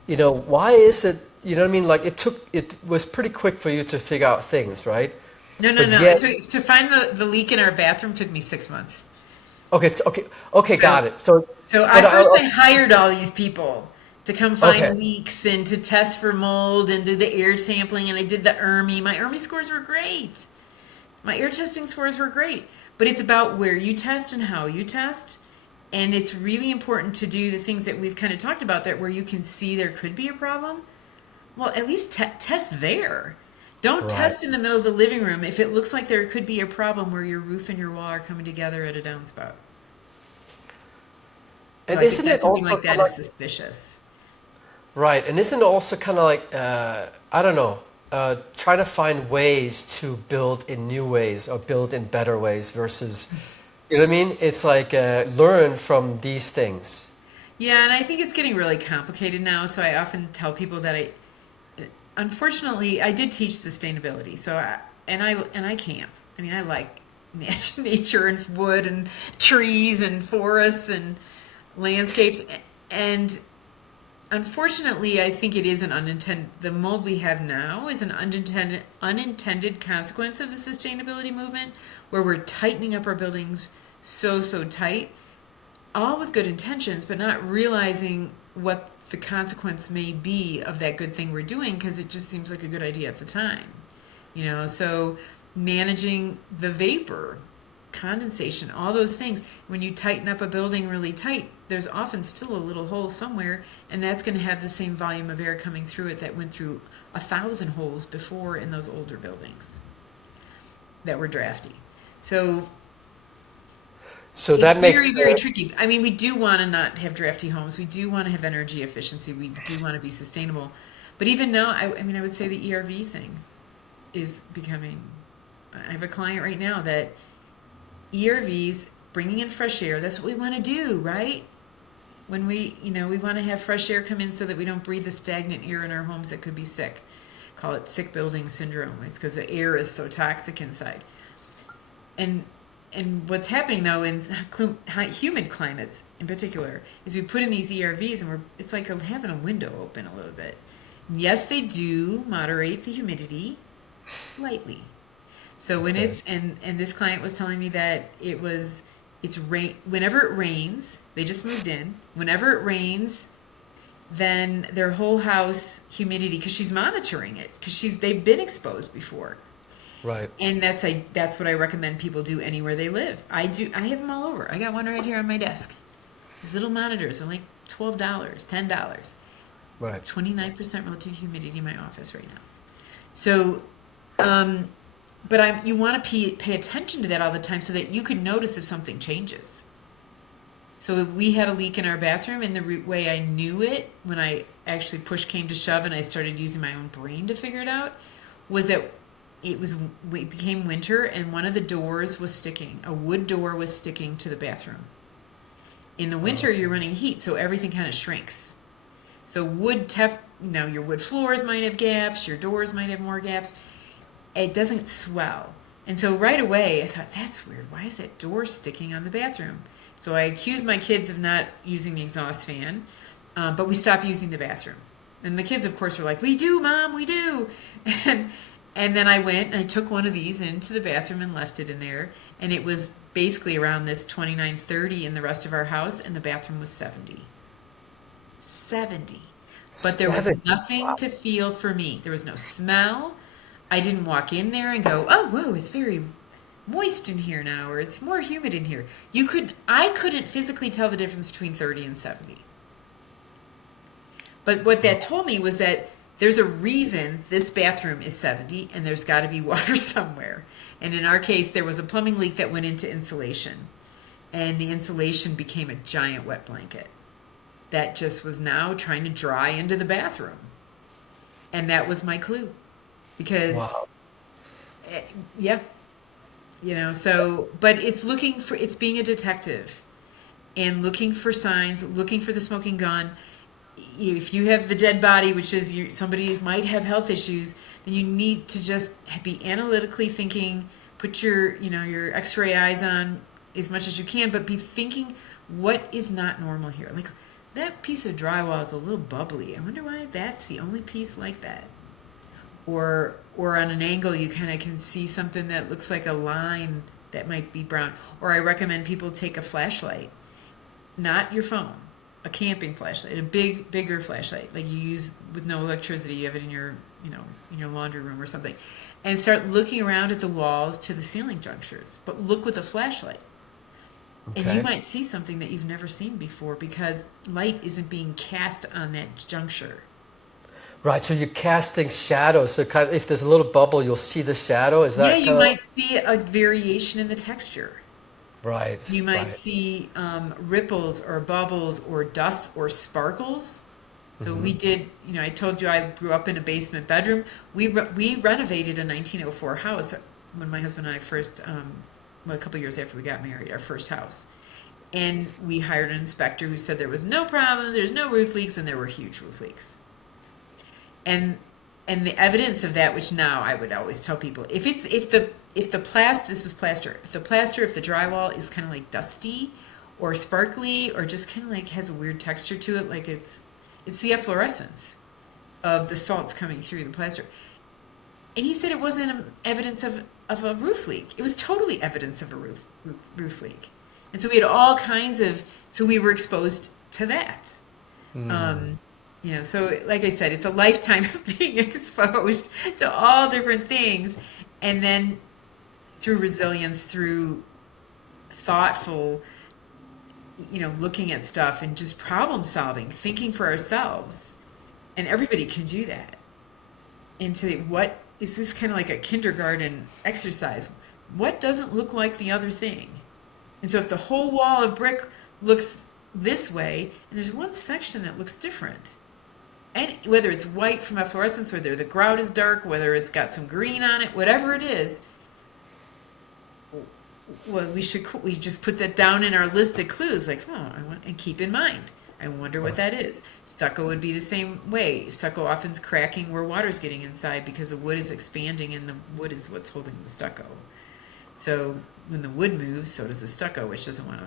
why is it, you know what I mean? Like it was pretty quick for you to figure out things, right? No. Yet, To find the leak in our bathroom took me 6 months. Okay, got it. So I hired all these people to come find okay. leaks and to test for mold and do the air sampling, and I did the ERMI. My ERMI scores were great. My air testing scores were great. But it's about where you test and how you test. And it's really important to do the things that we've kind of talked about, that where you can see there could be a problem. Well, at least test there. Don't test in the middle of the living room if it looks like there could be a problem where your roof and your wall are coming together at a downspout. And So isn't it also something like that is suspicious. right? And isn't it also kind of like I don't know, trying to find ways to build in new ways or build in better ways versus You know what I mean? It's like learn from these things. Yeah, and I think it's getting really complicated now. So I often tell people that unfortunately, I did teach sustainability. And I camp. I mean, I like nature and wood and trees and forests and landscapes. And unfortunately, I think it is an unintended. The mold we have now is an unintended consequence of the sustainability movement, where we're tightening up our buildings so tight, all with good intentions, but not realizing what the consequence may be of that good thing we're doing because it just seems like a good idea at the time. So managing the vapor, condensation, all those things. When you tighten up a building really tight, there's often still a little hole somewhere, and that's going to have the same volume of air coming through it that went through 1,000 holes before in those older buildings that were drafty. So So it's that makes very tricky. I mean, we do want to not have drafty homes. We do want to have energy efficiency. We do want to be sustainable. But even now, I mean, I would say the ERV thing is becoming. I have a client right now that ERVs, bringing in fresh air, that's what we want to do, right? When we want to have fresh air come in so that we don't breathe the stagnant air in our homes that could be sick. Call it sick building syndrome. It's because the air is so toxic inside. And and what's happening though in humid climates in particular is we put in these ERVs and it's like having a window open a little bit. And yes, they do moderate the humidity lightly. So when okay. and this client was telling me that it's rain whenever it rains, they just moved in. Whenever it rains, then their whole house humidity, because she's monitoring it, because they've been exposed before. Right. And that's what I recommend people do anywhere they live. I have them all over. I got one right here on my desk. These little monitors are like $12, $10. Right. It's 29% relative humidity in my office right now. So, but you want to pay attention to that all the time so that you can notice if something changes. So if we had a leak in our bathroom, and the way I knew it when I actually push came to shove and I started using my own brain to figure it out, was that it became winter and one of the doors was sticking. A wood door was sticking to the bathroom. In the winter, you're running heat, so everything kind of shrinks. So your wood floors might have gaps, your doors might have more gaps. It doesn't swell. And so right away, I thought, that's weird. Why is that door sticking on the bathroom? So I accused my kids of not using the exhaust fan, but we stopped using the bathroom. And the kids, of course, were like, "We do, Mom, we do." And then I went and I took one of these into the bathroom and left it in there. And it was basically around this 29, 30 in the rest of our house, and the bathroom was 70. 70. But there was 70. nothing Wow. to feel for me. There was no smell. I didn't walk in there and go, "Oh, whoa, it's very moist in here now," or "It's more humid in here." I couldn't physically tell the difference between 30 and 70. But what that told me was that there's a reason this bathroom is 70 and there's got to be water somewhere. And in our case, there was a plumbing leak that went into insulation. And the insulation became a giant wet blanket that just was now trying to dry into the bathroom. And that was my clue. Because, Wow. yeah, but it's being a detective and looking for signs, looking for the smoking gun. If you have the dead body, which is somebody might have health issues, then you need to just be analytically thinking, put your x-ray eyes on as much as you can, but be thinking, what is not normal here? Like, that piece of drywall is a little bubbly. I wonder why that's the only piece like that. Or on an angle, you kind of can see something that looks like a line that might be brown. Or I recommend people take a flashlight, not your phone, a camping flashlight, a bigger flashlight, like you use with no electricity. You have it in your laundry room or something, and start looking around at the walls to the ceiling junctures. But look with a flashlight, and you Okay. might see something that you've never seen before because light isn't being cast on that juncture. Right. So you're casting shadows. So kind of, if there's a little bubble, you'll see the shadow. Is Yeah, that you kind of might see a variation in the texture. right? You might Right. see ripples or bubbles or dust or sparkles. So we did, I told you I grew up in a basement bedroom. We renovated a 1904 house when my husband and I first well, a couple years after we got married, our first house. And we hired an inspector who said there was no problems, there's no roof leaks, and there were huge roof leaks. And the evidence of that, which now I would always tell people, if the plaster, this is plaster, if the drywall is kind of like dusty or sparkly or just kind of like has a weird texture to it, like it's the efflorescence of the salts coming through the plaster. And he said it wasn't evidence of a roof leak. It was totally evidence of a roof leak. And so we had all kinds of, so we were exposed to that. So like I said, it's a lifetime of being exposed to all different things. And then through resilience, through thoughtful, looking at stuff and just problem solving, thinking for ourselves. And everybody can do that. And to what is this kind of like a kindergarten exercise? What doesn't look like the other thing? And so if the whole wall of brick looks this way, and there's one section that looks different, and whether it's white from efflorescence, whether the grout is dark, whether it's got some green on it, whatever it is, well, we just put that down in our list of clues, like, and keep in mind. I wonder what that is. Stucco would be the same way. Stucco often's cracking where water's getting inside because the wood is expanding and the wood is what's holding the stucco. So when the wood moves, so does the stucco, which doesn't want to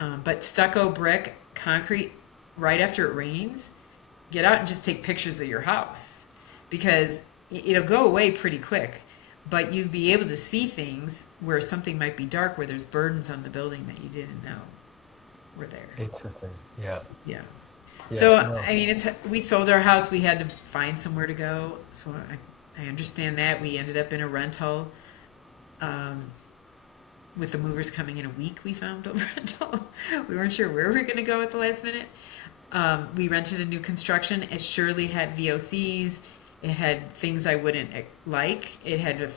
move. But stucco, brick, concrete, right after it rains, get out and just take pictures of your house because it'll go away pretty quick. But you'll be able to see things where something might be dark, where there's burdens on the building that you didn't know were there. Interesting. Yeah. Yeah. Yeah, So, no. I mean, we sold our house. We had to find somewhere to go. So I understand that. We ended up in a rental. With the movers coming in a week, we found a rental. We weren't sure where we were going to go at the last minute. We rented a new construction. It surely had VOCs. It had things I wouldn't like. It had a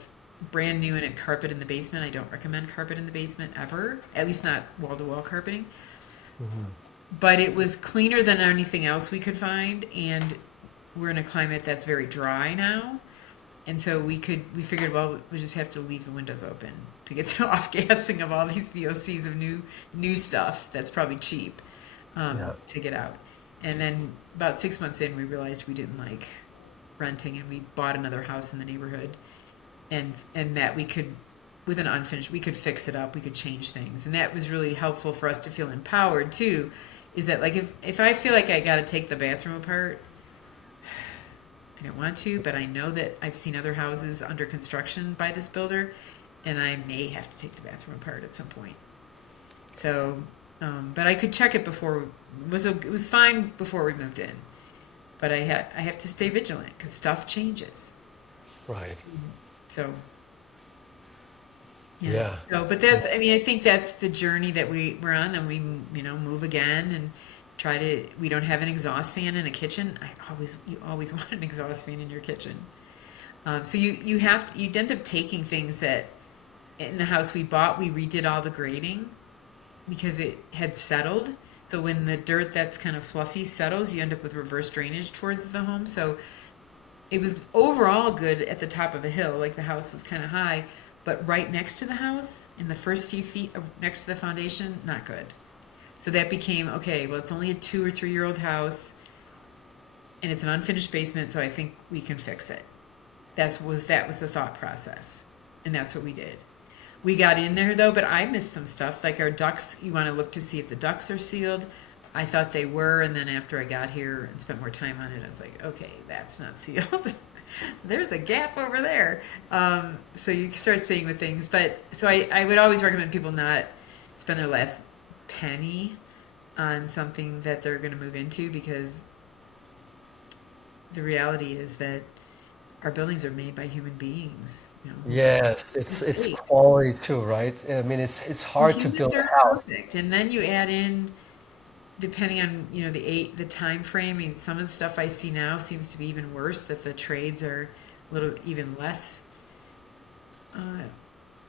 brand new and carpet in the basement. I don't recommend carpet in the basement ever, at least not wall-to-wall carpeting. But it was cleaner than anything else we could find, and we're in a climate that's very dry now. And so we figured, well, we just have to leave the windows open to get the off-gassing of all these VOCs of new stuff that's probably cheap to get out. And then about 6 months in, we realized we didn't like renting, and we bought another house in the neighborhood, and that we could, with an unfinished, we could fix it up, we could change things, and that was really helpful for us to feel empowered too. Is that like if I feel like I got to take the bathroom apart, I don't want to, but I know that I've seen other houses under construction by this builder, and I may have to take the bathroom apart at some point. So, but I could check it before. It was fine before we moved in, but I have to stay vigilant because stuff changes. Right. So. Yeah. So, but that's, I mean, I think that's the journey that we're on, and we, move again and we don't have an exhaust fan in a kitchen. You always want an exhaust fan in your kitchen. So you end up taking things that in the house we bought, we redid all the grading because it had settled. So when the dirt that's kind of fluffy settles, you end up with reverse drainage towards the home. So it was overall good at the top of a hill, like the house was kind of high. But right next to the house, in the first few feet next to the foundation, not good. So that became, okay, well, it's only a 2 or 3 year old house, and it's an unfinished basement, so I think we can fix it. That was the thought process, and that's what we did. We got in there, though, but I missed some stuff. Like our ducts, you want to look to see if the ducts are sealed. I thought they were, and then after I got here and spent more time on it, I was like, okay, that's not sealed. There's a gap over there. So you start seeing with things. But so I would always recommend people not spend their last penny on something that they're going to move into, because the reality is that our buildings are made by human beings. Yes, it's quality too, right? I mean, it's hard to build a Humans are house. perfect, and then you add in, depending on the time frame. I mean, some of the stuff I see now seems to be even worse. That the trades are a little even less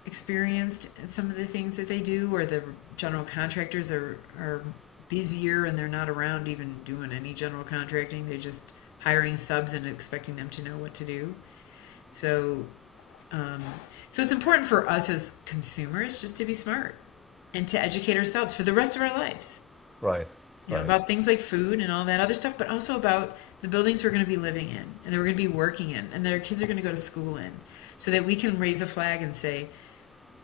experienced in some of the things that they do, or the general contractors are busier and they're not around even doing any general contracting. They're just hiring subs and expecting them to know what to do. So Um, so it's important for us as consumers just to be smart and to educate ourselves for the rest of our lives. Right. You know, Right. about things like food and all that other stuff, but also about the buildings we're going to be living in and that we're going to be working in and that our kids are going to go to school in, so that we can raise a flag and say,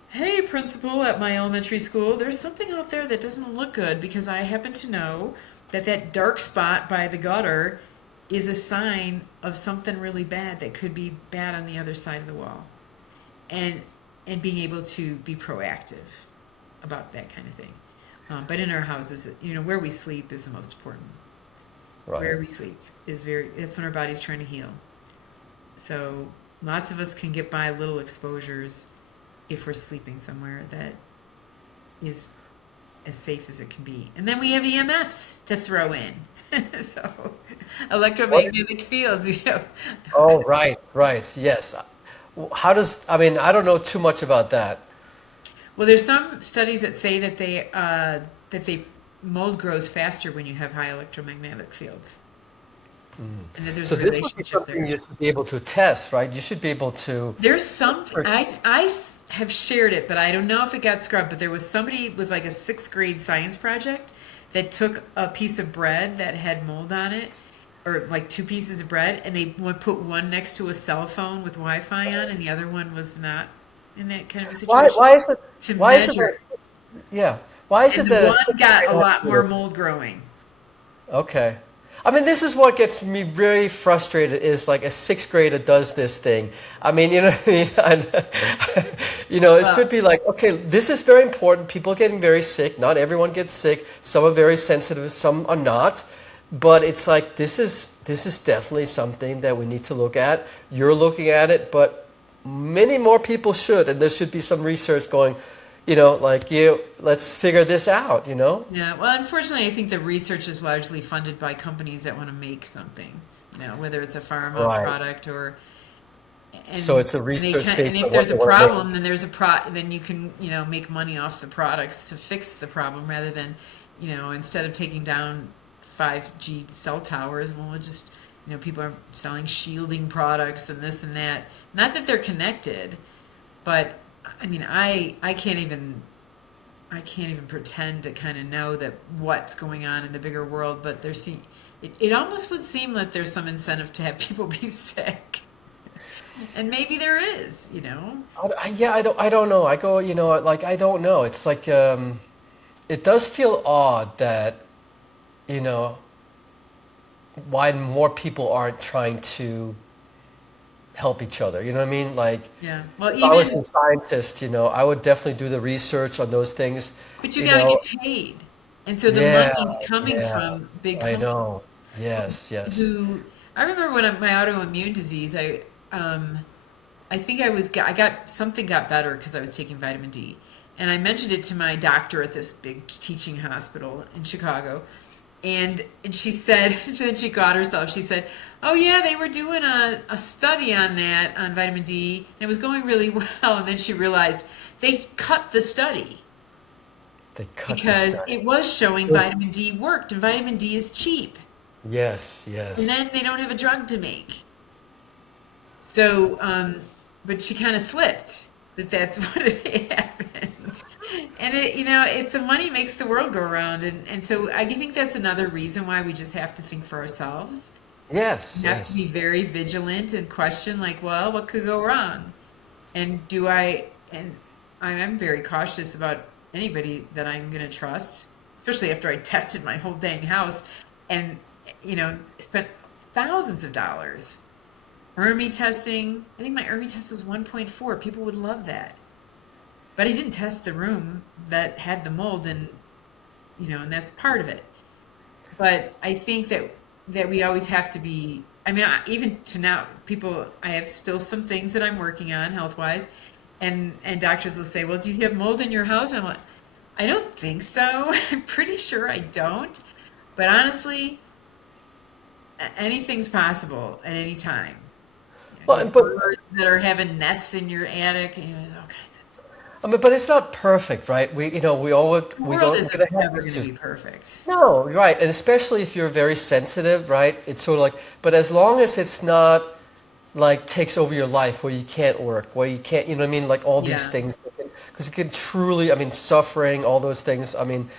hey, principal at my elementary school, there's something out there that doesn't look good because I happen to know that that dark spot by the gutter is a sign of something really bad that could be bad on the other side of the wall. And and being able to be proactive about that kind of thing. But in our houses, you know, where we sleep is the most important. Right. Where we sleep is that's when our body's trying to heal. So lots of us can get by little exposures if we're sleeping somewhere that is as safe as it can be. And then we have EMFs to throw in. So What? electromagnetic fields. We have. Oh, right. Right. Yes. How does, I mean, I don't know too much about that. Well, there's some studies that say that they mold grows faster when you have high electromagnetic fields, and that there's So a this would be relationship something there. you should be able to test, right? You should be able to. There's some have shared it, but I don't know if it got scrubbed. But there was somebody with like a sixth grade science project that took a piece of bread that had mold on it, or like two pieces of bread, and they would put one next to a cell phone with Wi-Fi on, and the other one was not in that kind of a Why? situation Why is it? to Why is it that? measure. Yeah. Why is And it the that a one sixth got grade a has lot to do more this? mold growing. Okay. I mean, this is what gets me very frustrated is like a sixth grader does this thing. I mean, you know what I mean? It Well, should be like, okay, this is very important. People are getting very sick. Not everyone gets sick. Some are very sensitive, some are not. But it's like this is definitely something that we need to look at. You're looking at it, but many more people should, and there should be some research going, like let's figure this out, yeah. Well, unfortunately, I think the research is largely funded by companies that want to make something. You know, whether it's a pharma Right. product or So it's a and they research can, and based if on what there's a they want to make. problem, then then you can make money off the products to fix the problem rather than instead of taking down 5G cell towers, well, we'll just people are selling shielding products and this and that. Not that they're connected, but I mean, I can't even pretend to kind of know that what's going on in the bigger world, but it almost would seem that there's some incentive to have people be sick. And maybe there is. Yeah, I don't know. I go, like I don't know. It's like it does feel odd that you know why more people aren't trying to help each other. You know what I mean? Like Yeah. Well, if I was even, a scientist, I would definitely do the research on those things. but you You got to know, get paid. And so the yeah, money's coming yeah, from big I companies know. Yes, yes. who, I remember when my autoimmune disease, I think I got, something got better because I was taking vitamin D. And I mentioned it to my doctor at this big teaching hospital in Chicago. And she said, then she got herself, she said, oh yeah, they were doing a study on that, on vitamin D, and it was going really well. And then she realized they cut the study They cut the because study. it was showing vitamin D worked, and vitamin D is cheap. Yes, And yes. then they don't have a drug to make. So, but she kind of slipped that that's what had happened. And it's the money makes the world go around. And so I think that's another reason why we just have to think for ourselves. Yes, We have to be yes. very vigilant and question, like, well, what could go wrong? And I am very cautious about anybody that I'm going to trust, especially after I tested my whole dang house and, spent thousands of dollars. ERMI testing, I think my ERMI test is 1.4. People would love that. But I didn't test the room that had the mold and that's part of it. But I think that we always have to be, I mean, even to now, I have still some things that I'm working on health wise. And doctors will say, well, do you have mold in your house? And I'm like, I don't think so. I'm pretty sure I don't. But honestly, anything's possible at any time. You Well, have but birds that are having nests in your attic, all kinds of. I mean, but it's not perfect, right? We all The we world go we're isn't gonna have ever going to issues. be perfect. No, right, and especially if you're very sensitive, right? It's sort of like, but as long as it's not, like takes over your life, where you can't work, where you can't, you know what I mean? Like all these Yeah. things, because it can truly, I mean, suffering, all those things. I mean,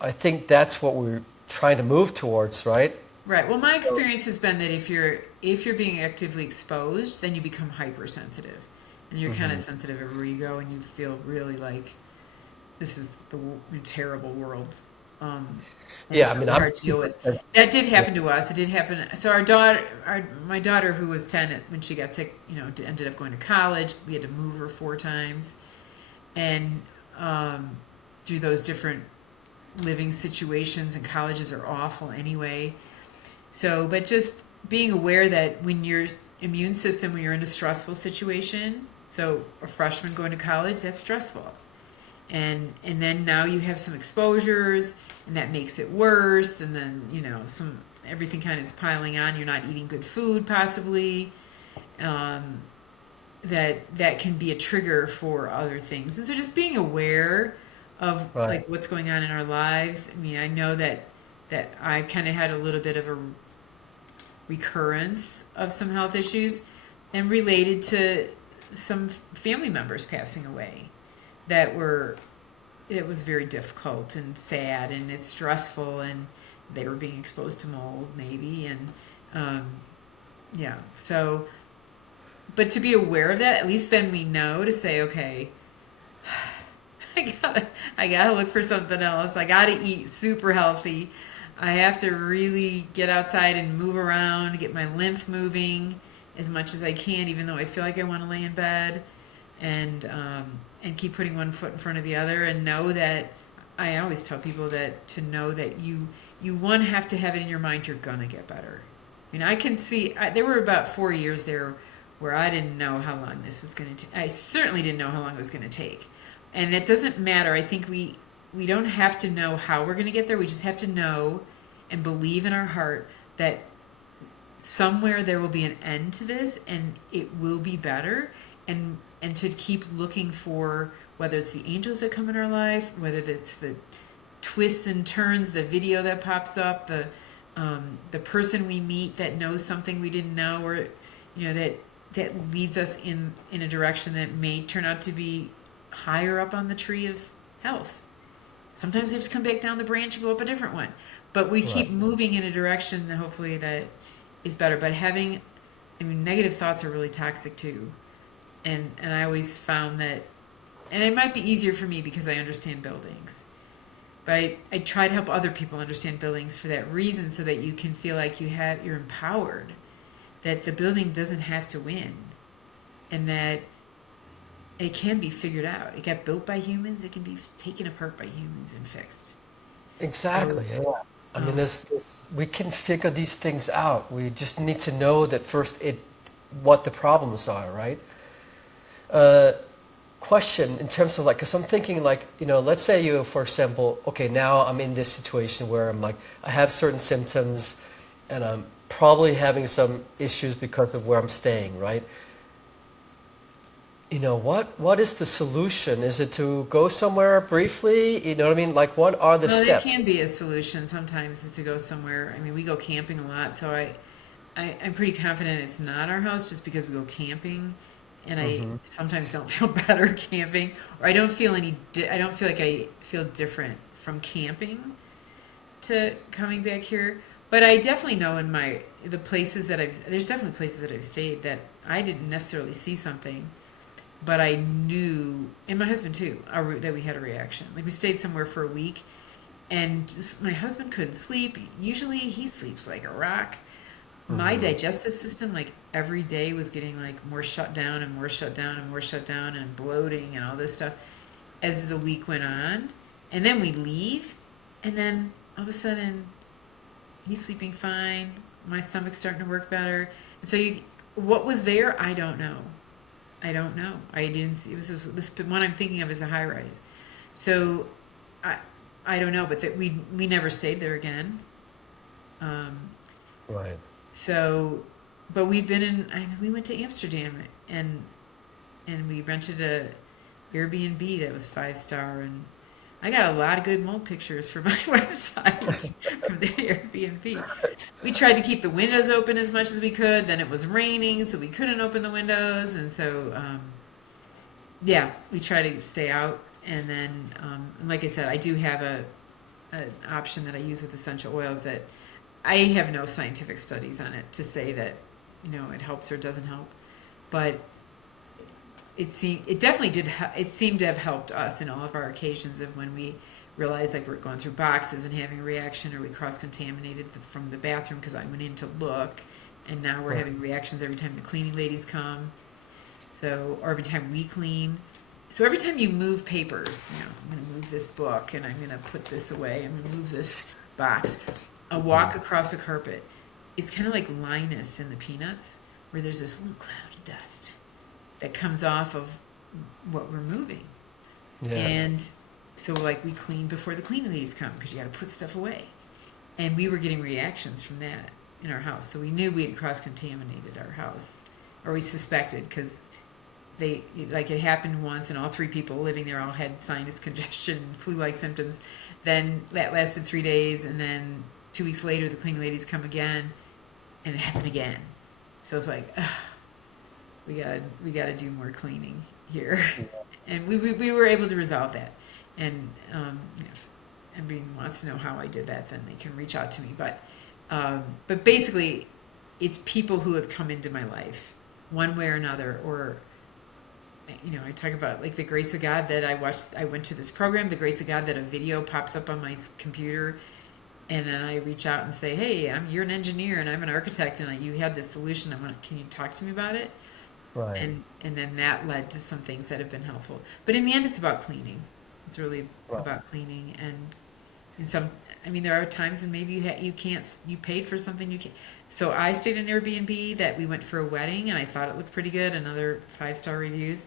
I think that's what we're trying to move towards, right? Right. Well, my So, experience has been that if you're being actively exposed, then you become hypersensitive, and you're kind of mhm. sensitive everywhere you go, and you feel really like this is the terrible world. And Yeah, it's I mean, really I'm hard to deal super with. sensitive. That did happen to us. It did happen. So my daughter who was 10 when she got sick, ended up going to college. We had to move her 4 times, and um, through those different living situations, and colleges are awful anyway. So, but just being aware that when your immune system, when you're in a stressful situation, so a freshman going to college, that's stressful. And then now you have some exposures and that makes it worse, and then some everything kind of is piling on. You're not eating good food possibly. um, that can be a trigger for other things, and so just being aware of Right, like what's going on in our lives. I mean, I know that I've kind of had a little bit of a recurrence of some health issues and related to some family members passing away that were it was very difficult and sad and it's stressful, and they were being exposed to mold maybe, and um, yeah, so but to be aware of that, at least then we know to say, okay, I gotta look for something else. I gotta eat super healthy. I have to really get outside and move around, get my lymph moving as much as I can, even though I feel like I want to lay in bed, and keep putting one foot in front of the other, and know that I always tell people that to know that you one have to have it in your mind you're gonna get better. I mean, I can see there were about 4 years there where I didn't know how long this was going to take. I certainly didn't know how long it was going to take. And it doesn't matter. I think we don't have to know how we're going to get there. We just have to know and believe in our heart that somewhere there will be an end to this and it will be better, and to keep looking for whether it's the angels that come in our life, whether it's the twists and turns, the video that pops up, the person we meet that knows something we didn't know, or that leads us in a direction that may turn out to be higher up on the tree of health. Sometimes we have to come back down the branch and go up a different one, but we right. keep moving in a direction that hopefully that is better. But I mean, negative thoughts are really toxic too, and I always found that, and it might be easier for me because I understand buildings. But I try to help other people understand buildings for that reason, so that you can feel like you're empowered, that the building doesn't have to win, and that it can be figured out. It got built by humans. It can be taken apart by humans and fixed. So, Exactly. Yeah. I mean, um, we can figure these things out. We just need to know that first what the problems are, right? Uh, Question in terms of like, because I'm thinking like, let's say you, for example, okay, now I'm in this situation where I'm like, I have certain symptoms and I'm probably having some issues because of where I'm staying, right? What is the solution? Is it to go somewhere briefly? You know what I mean? Like, what are the well, that steps? can be a solution sometimes, is to go somewhere. I mean, we go camping a lot, so I'm pretty confident it's not our house just because we go camping, and I Hmm. sometimes don't feel better camping, or I don't feel I don't feel like I feel different from camping to coming back here. But I definitely know the places that there's definitely places that I've stayed that I didn't necessarily see something, but I knew, and my husband too, that we had a reaction. Like we stayed somewhere for a week, and just, my husband couldn't sleep. Usually he sleeps like a rock. My Hmm. digestive system, like every day, was getting like more shut down and more shut down and more shut down, and bloating and all this stuff as the week went on. And then we leave, and then all of a sudden he's sleeping fine. My stomach's starting to work better. And so what was there? I don't know. I don't know. I didn't see. It was this one I'm thinking of is a high rise. So I I don't know, but that we never stayed there again. Um, Right. so, but we've been we went to Amsterdam, and we rented a Airbnb that was 5 star, and I got a lot of good mold pictures for my website from the Airbnb. We tried to keep the windows open as much as we could. Then it was raining, so we couldn't open the windows, and so yeah, we try to stay out. And then, and like I said, I do have an option that I use with essential oils that I have no scientific studies on it to say that it helps or doesn't help, but it definitely did. It seemed to have helped us in all of our occasions of when we realized like we're going through boxes and having a reaction, or we cross contaminated from the bathroom because I went in to look, and now we're Right. having reactions every time the cleaning ladies come. So, or every time we clean. So every time you move papers, I'm going to move this book and I'm going to put this away. I'm going to move this box. A walk across a carpet. It's kind of like Linus in the Peanuts, where there's this little cloud of dust that comes off of what we're moving. Yeah. And so, like, we clean before the cleaning ladies come because you got to put stuff away. And we were getting reactions from that in our house. So we knew we had cross contaminated our house, or we suspected because it happened once, and all three people living there all had sinus congestion, flu-like symptoms. Then that lasted 3 days, and then 2 weeks later, the cleaning ladies come again, and it happened again. So it's like, ugh, we gotta do more cleaning here, and we were able to resolve that. And if anybody wants to know how I did that, then they can reach out to me. But basically, it's people who have come into my life, one way or another, or I talk about like the grace of God that I watched. I went to this program, the grace of God that a video pops up on my computer, and then I reach out and say, "Hey, you're an engineer and I'm an architect, and you had this solution. Can you talk to me about it?" Right. And then that led to some things that have been helpful. But in the end, it's about cleaning. It's really Right. about cleaning, and in some, I mean, there are times when maybe you can't, you paid for something you can't. So I stayed in an Airbnb that we went for a wedding, and I thought it looked pretty good. Another 5-star reviews.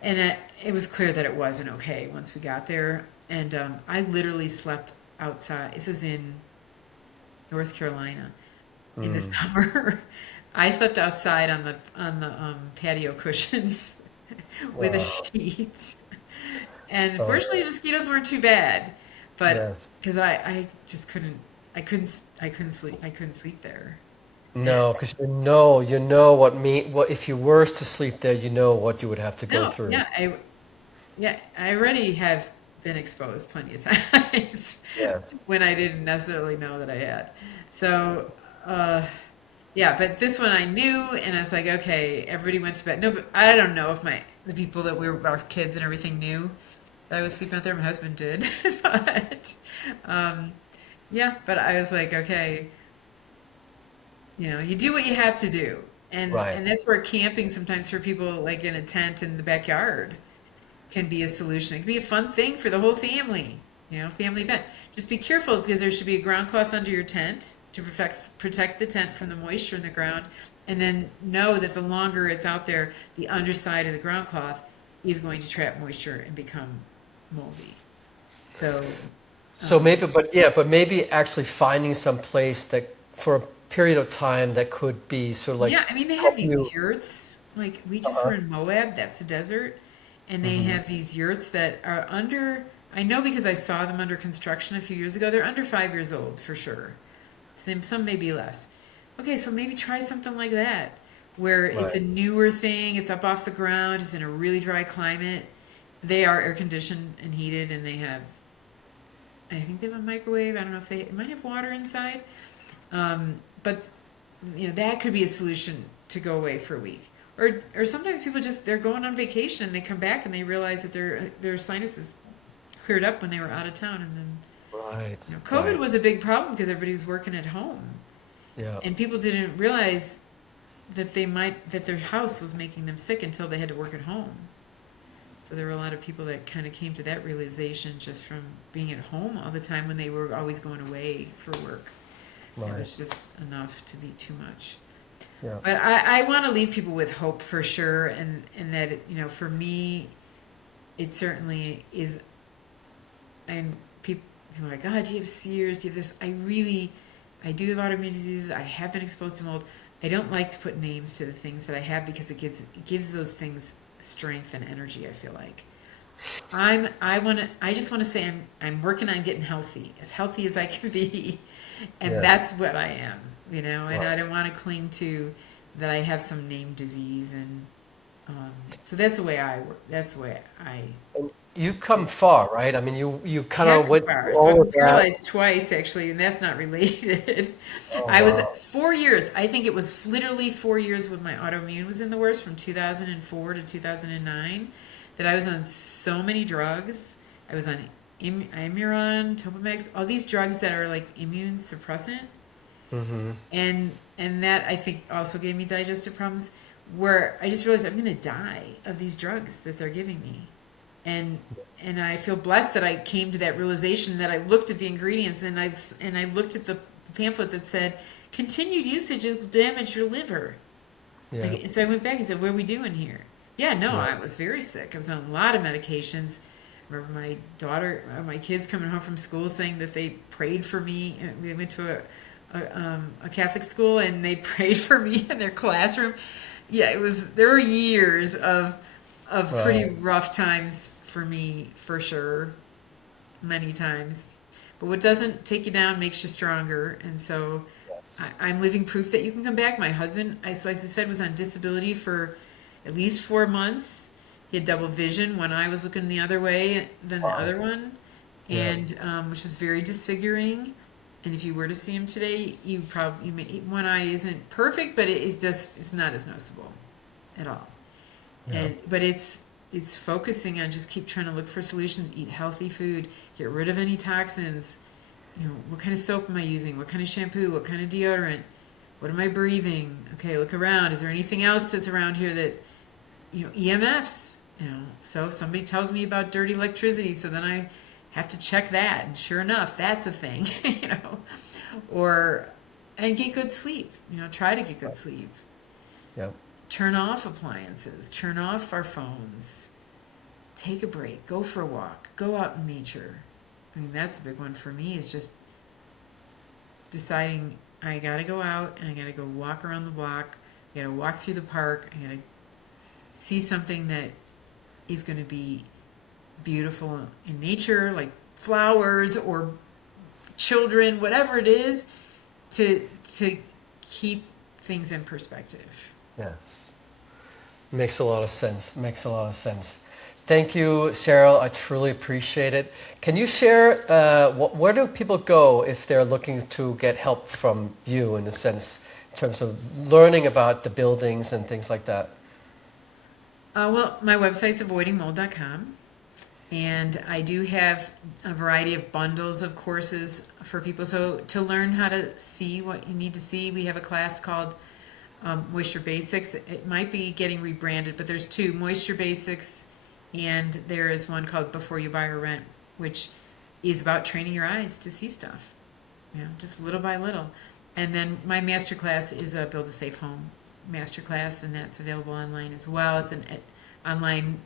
And it was clear that it wasn't okay once we got there. And I literally slept outside. This is in North Carolina in the Mm. summer. I slept outside on the patio cushions with a Wow. sheet. And Oh, fortunately, the mosquitoes weren't too bad, but yes. because I just I couldn't sleep. I couldn't sleep there. And No, because you know what if you were to sleep there, you know what you would have to go no, through. yeah, I already have been exposed plenty of times Yes. when I didn't necessarily know that I had. So, uh, yeah, but this one I knew, and I was like, okay, everybody went to bed. No, but I don't know if the people that we were our kids and everything knew that I was sleeping out there. My husband did, but um, yeah, but I was like, okay, you do what you have to do, Right. and that's where camping sometimes for people like in a tent in the backyard can be a solution. It can be a fun thing for the whole family, family event. Just be careful because there should be a ground cloth under your tent to protect the tent from the moisture in the ground. And then know that the longer it's out there, the underside of the ground cloth is going to trap moisture and become moldy. So, So um, maybe, but yeah, but maybe actually finding some place that for a period of time that could be sort of like yeah, I mean, they have help you. these yurts. Like, we just Uh-huh. were in Moab, that's the desert. And they Hmm. have these yurts that are I know because I saw them under construction a few years ago. They're under 5 years old for sure. Some may be less. Okay, so maybe try something like that, where it's Right. a newer thing, it's up off the ground, it's in a really dry climate. They are air conditioned and heated, and I think they have a microwave. I don't know if it might have water inside. But that could be a solution to go away for a week. Or sometimes people they're going on vacation and they come back and they realize that their sinuses cleared up when they were out of town, and then Right. COVID Right. was a big problem because everybody was working at home, Yeah. and people didn't realize that their house was making them sick until they had to work at home. So there were a lot of people that kind of came to that realization just from being at home all the time when they were always going away for work. It Right. was just enough to be too much. Yeah. But I want to leave people with hope for sure, and that for me, it certainly is. And people are like, "God, do you have Sears? Do you have this?" I do have autoimmune diseases. I have been exposed to mold. I don't like to put names to the things that I have because it gives those things strength and energy. I feel like, I just want to say I'm working on getting healthy as I can be. And Yes. that's what I am, and I Right. don't want to cling to that I have some named disease. And so that's the way I work. That's the way I And you come far, right? I mean, you kind have of come went far. through So I've all been of that. paralyzed twice, actually, and that's not related. Oh, I was wow. 4 years. I think it was literally 4 years when my autoimmune was in the worst, from 2004 to 2009, that I was on so many drugs. I was on Imuron, Topamax, all these drugs that are like immune suppressant, Mm-hmm. and that I think also gave me digestive problems. Where I just realized I'm going to die of these drugs that they're giving me, and and I feel blessed that I came to that realization, that I looked at the ingredients, and I looked at the pamphlet that said continued usage will damage your liver. Yeah. And so I went back and said, "What are we doing here?" Yeah, no, Yeah. I was very sick. I was on a lot of medications. I remember my kids coming home from school saying that they prayed for me. We went to a Catholic school, and they prayed for me in their classroom. Yeah, it was. There were years of pretty Right. rough times for me, for sure, many times. But what doesn't take you down makes you stronger. And so Yes. I'm living proof that you can come back. My husband, like I said, was on disability for at least 4 months. He had double vision, one eye was looking the other way than the Wow. other one, Yeah. and which was very disfiguring. And if you were to see him today, one eye isn't perfect, but it's not as noticeable at all. Yeah. But it's focusing on just keep trying to look for solutions, eat healthy food, get rid of any toxins. What kind of soap am I using? What kind of shampoo? What kind of deodorant? What am I breathing? Okay, look around. Is there anything else that's around here that, EMFs? So if somebody tells me about dirty electricity, so then I have to check that. And sure enough, that's a thing, Or, and get good sleep. Try to get good sleep. Yeah. Turn off appliances. Turn off our phones. Take a break. Go for a walk. Go out in nature. I mean, that's a big one for me, is just deciding I gotta go out and I gotta go walk around the block. I gotta walk through the park. I gotta see something that is gonna be beautiful in nature, like flowers or children, whatever it is, to keep things in perspective. Yes. Makes a lot of sense. Makes a lot of sense. Thank you, Cheryl. I truly appreciate it. Can you share where do people go if they're looking to get help from you, in a sense, in terms of learning about the buildings and things like that? Well, my website's avoidingmold.com. And I do have a variety of bundles of courses for people. So to learn how to see what you need to see, we have a class called Moisture Basics. It might be getting rebranded, but there's two: Moisture Basics, and there is one called Before You Buy or Rent, which is about training your eyes to see stuff, just little by little. And then my master class is a Build a Safe Home master class, and that's available online as well. It's an online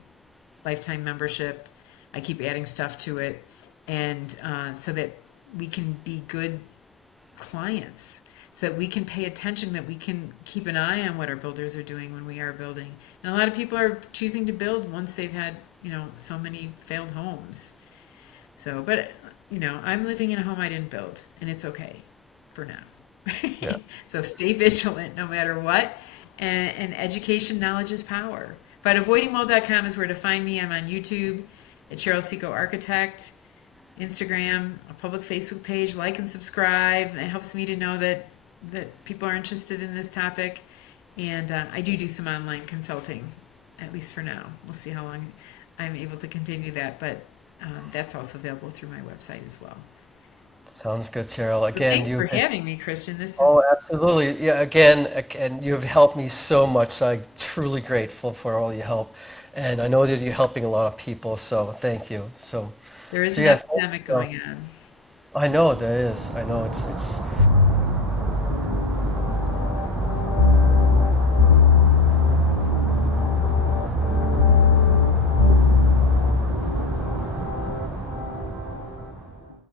lifetime membership. I keep adding stuff to it, and so that we can be good clients, so that we can pay attention, that we can keep an eye on what our builders are doing when we are building. And a lot of people are choosing to build once they've had, so many failed homes. So, but, I'm living in a home I didn't build, and it's okay for now. Yeah. So stay vigilant no matter what. And education, knowledge is power. But avoidingmold.com is where to find me. I'm on YouTube at Cheryl Ciecko Architect, Instagram, a public Facebook page. Like and subscribe. It helps me to know that people are interested in this topic. And I do some online consulting, at least for now. We'll see how long I'm able to continue that. But that's also available through my website as well. Sounds good, Cheryl. But Again, thanks for you've been. having me, Christian. This is Oh, absolutely. Yeah, again, you've helped me so much. So I'm truly grateful for all your help. And I know that you're helping a lot of people, so thank you. So, There is so an yeah, epidemic going on. I know there is. I know it's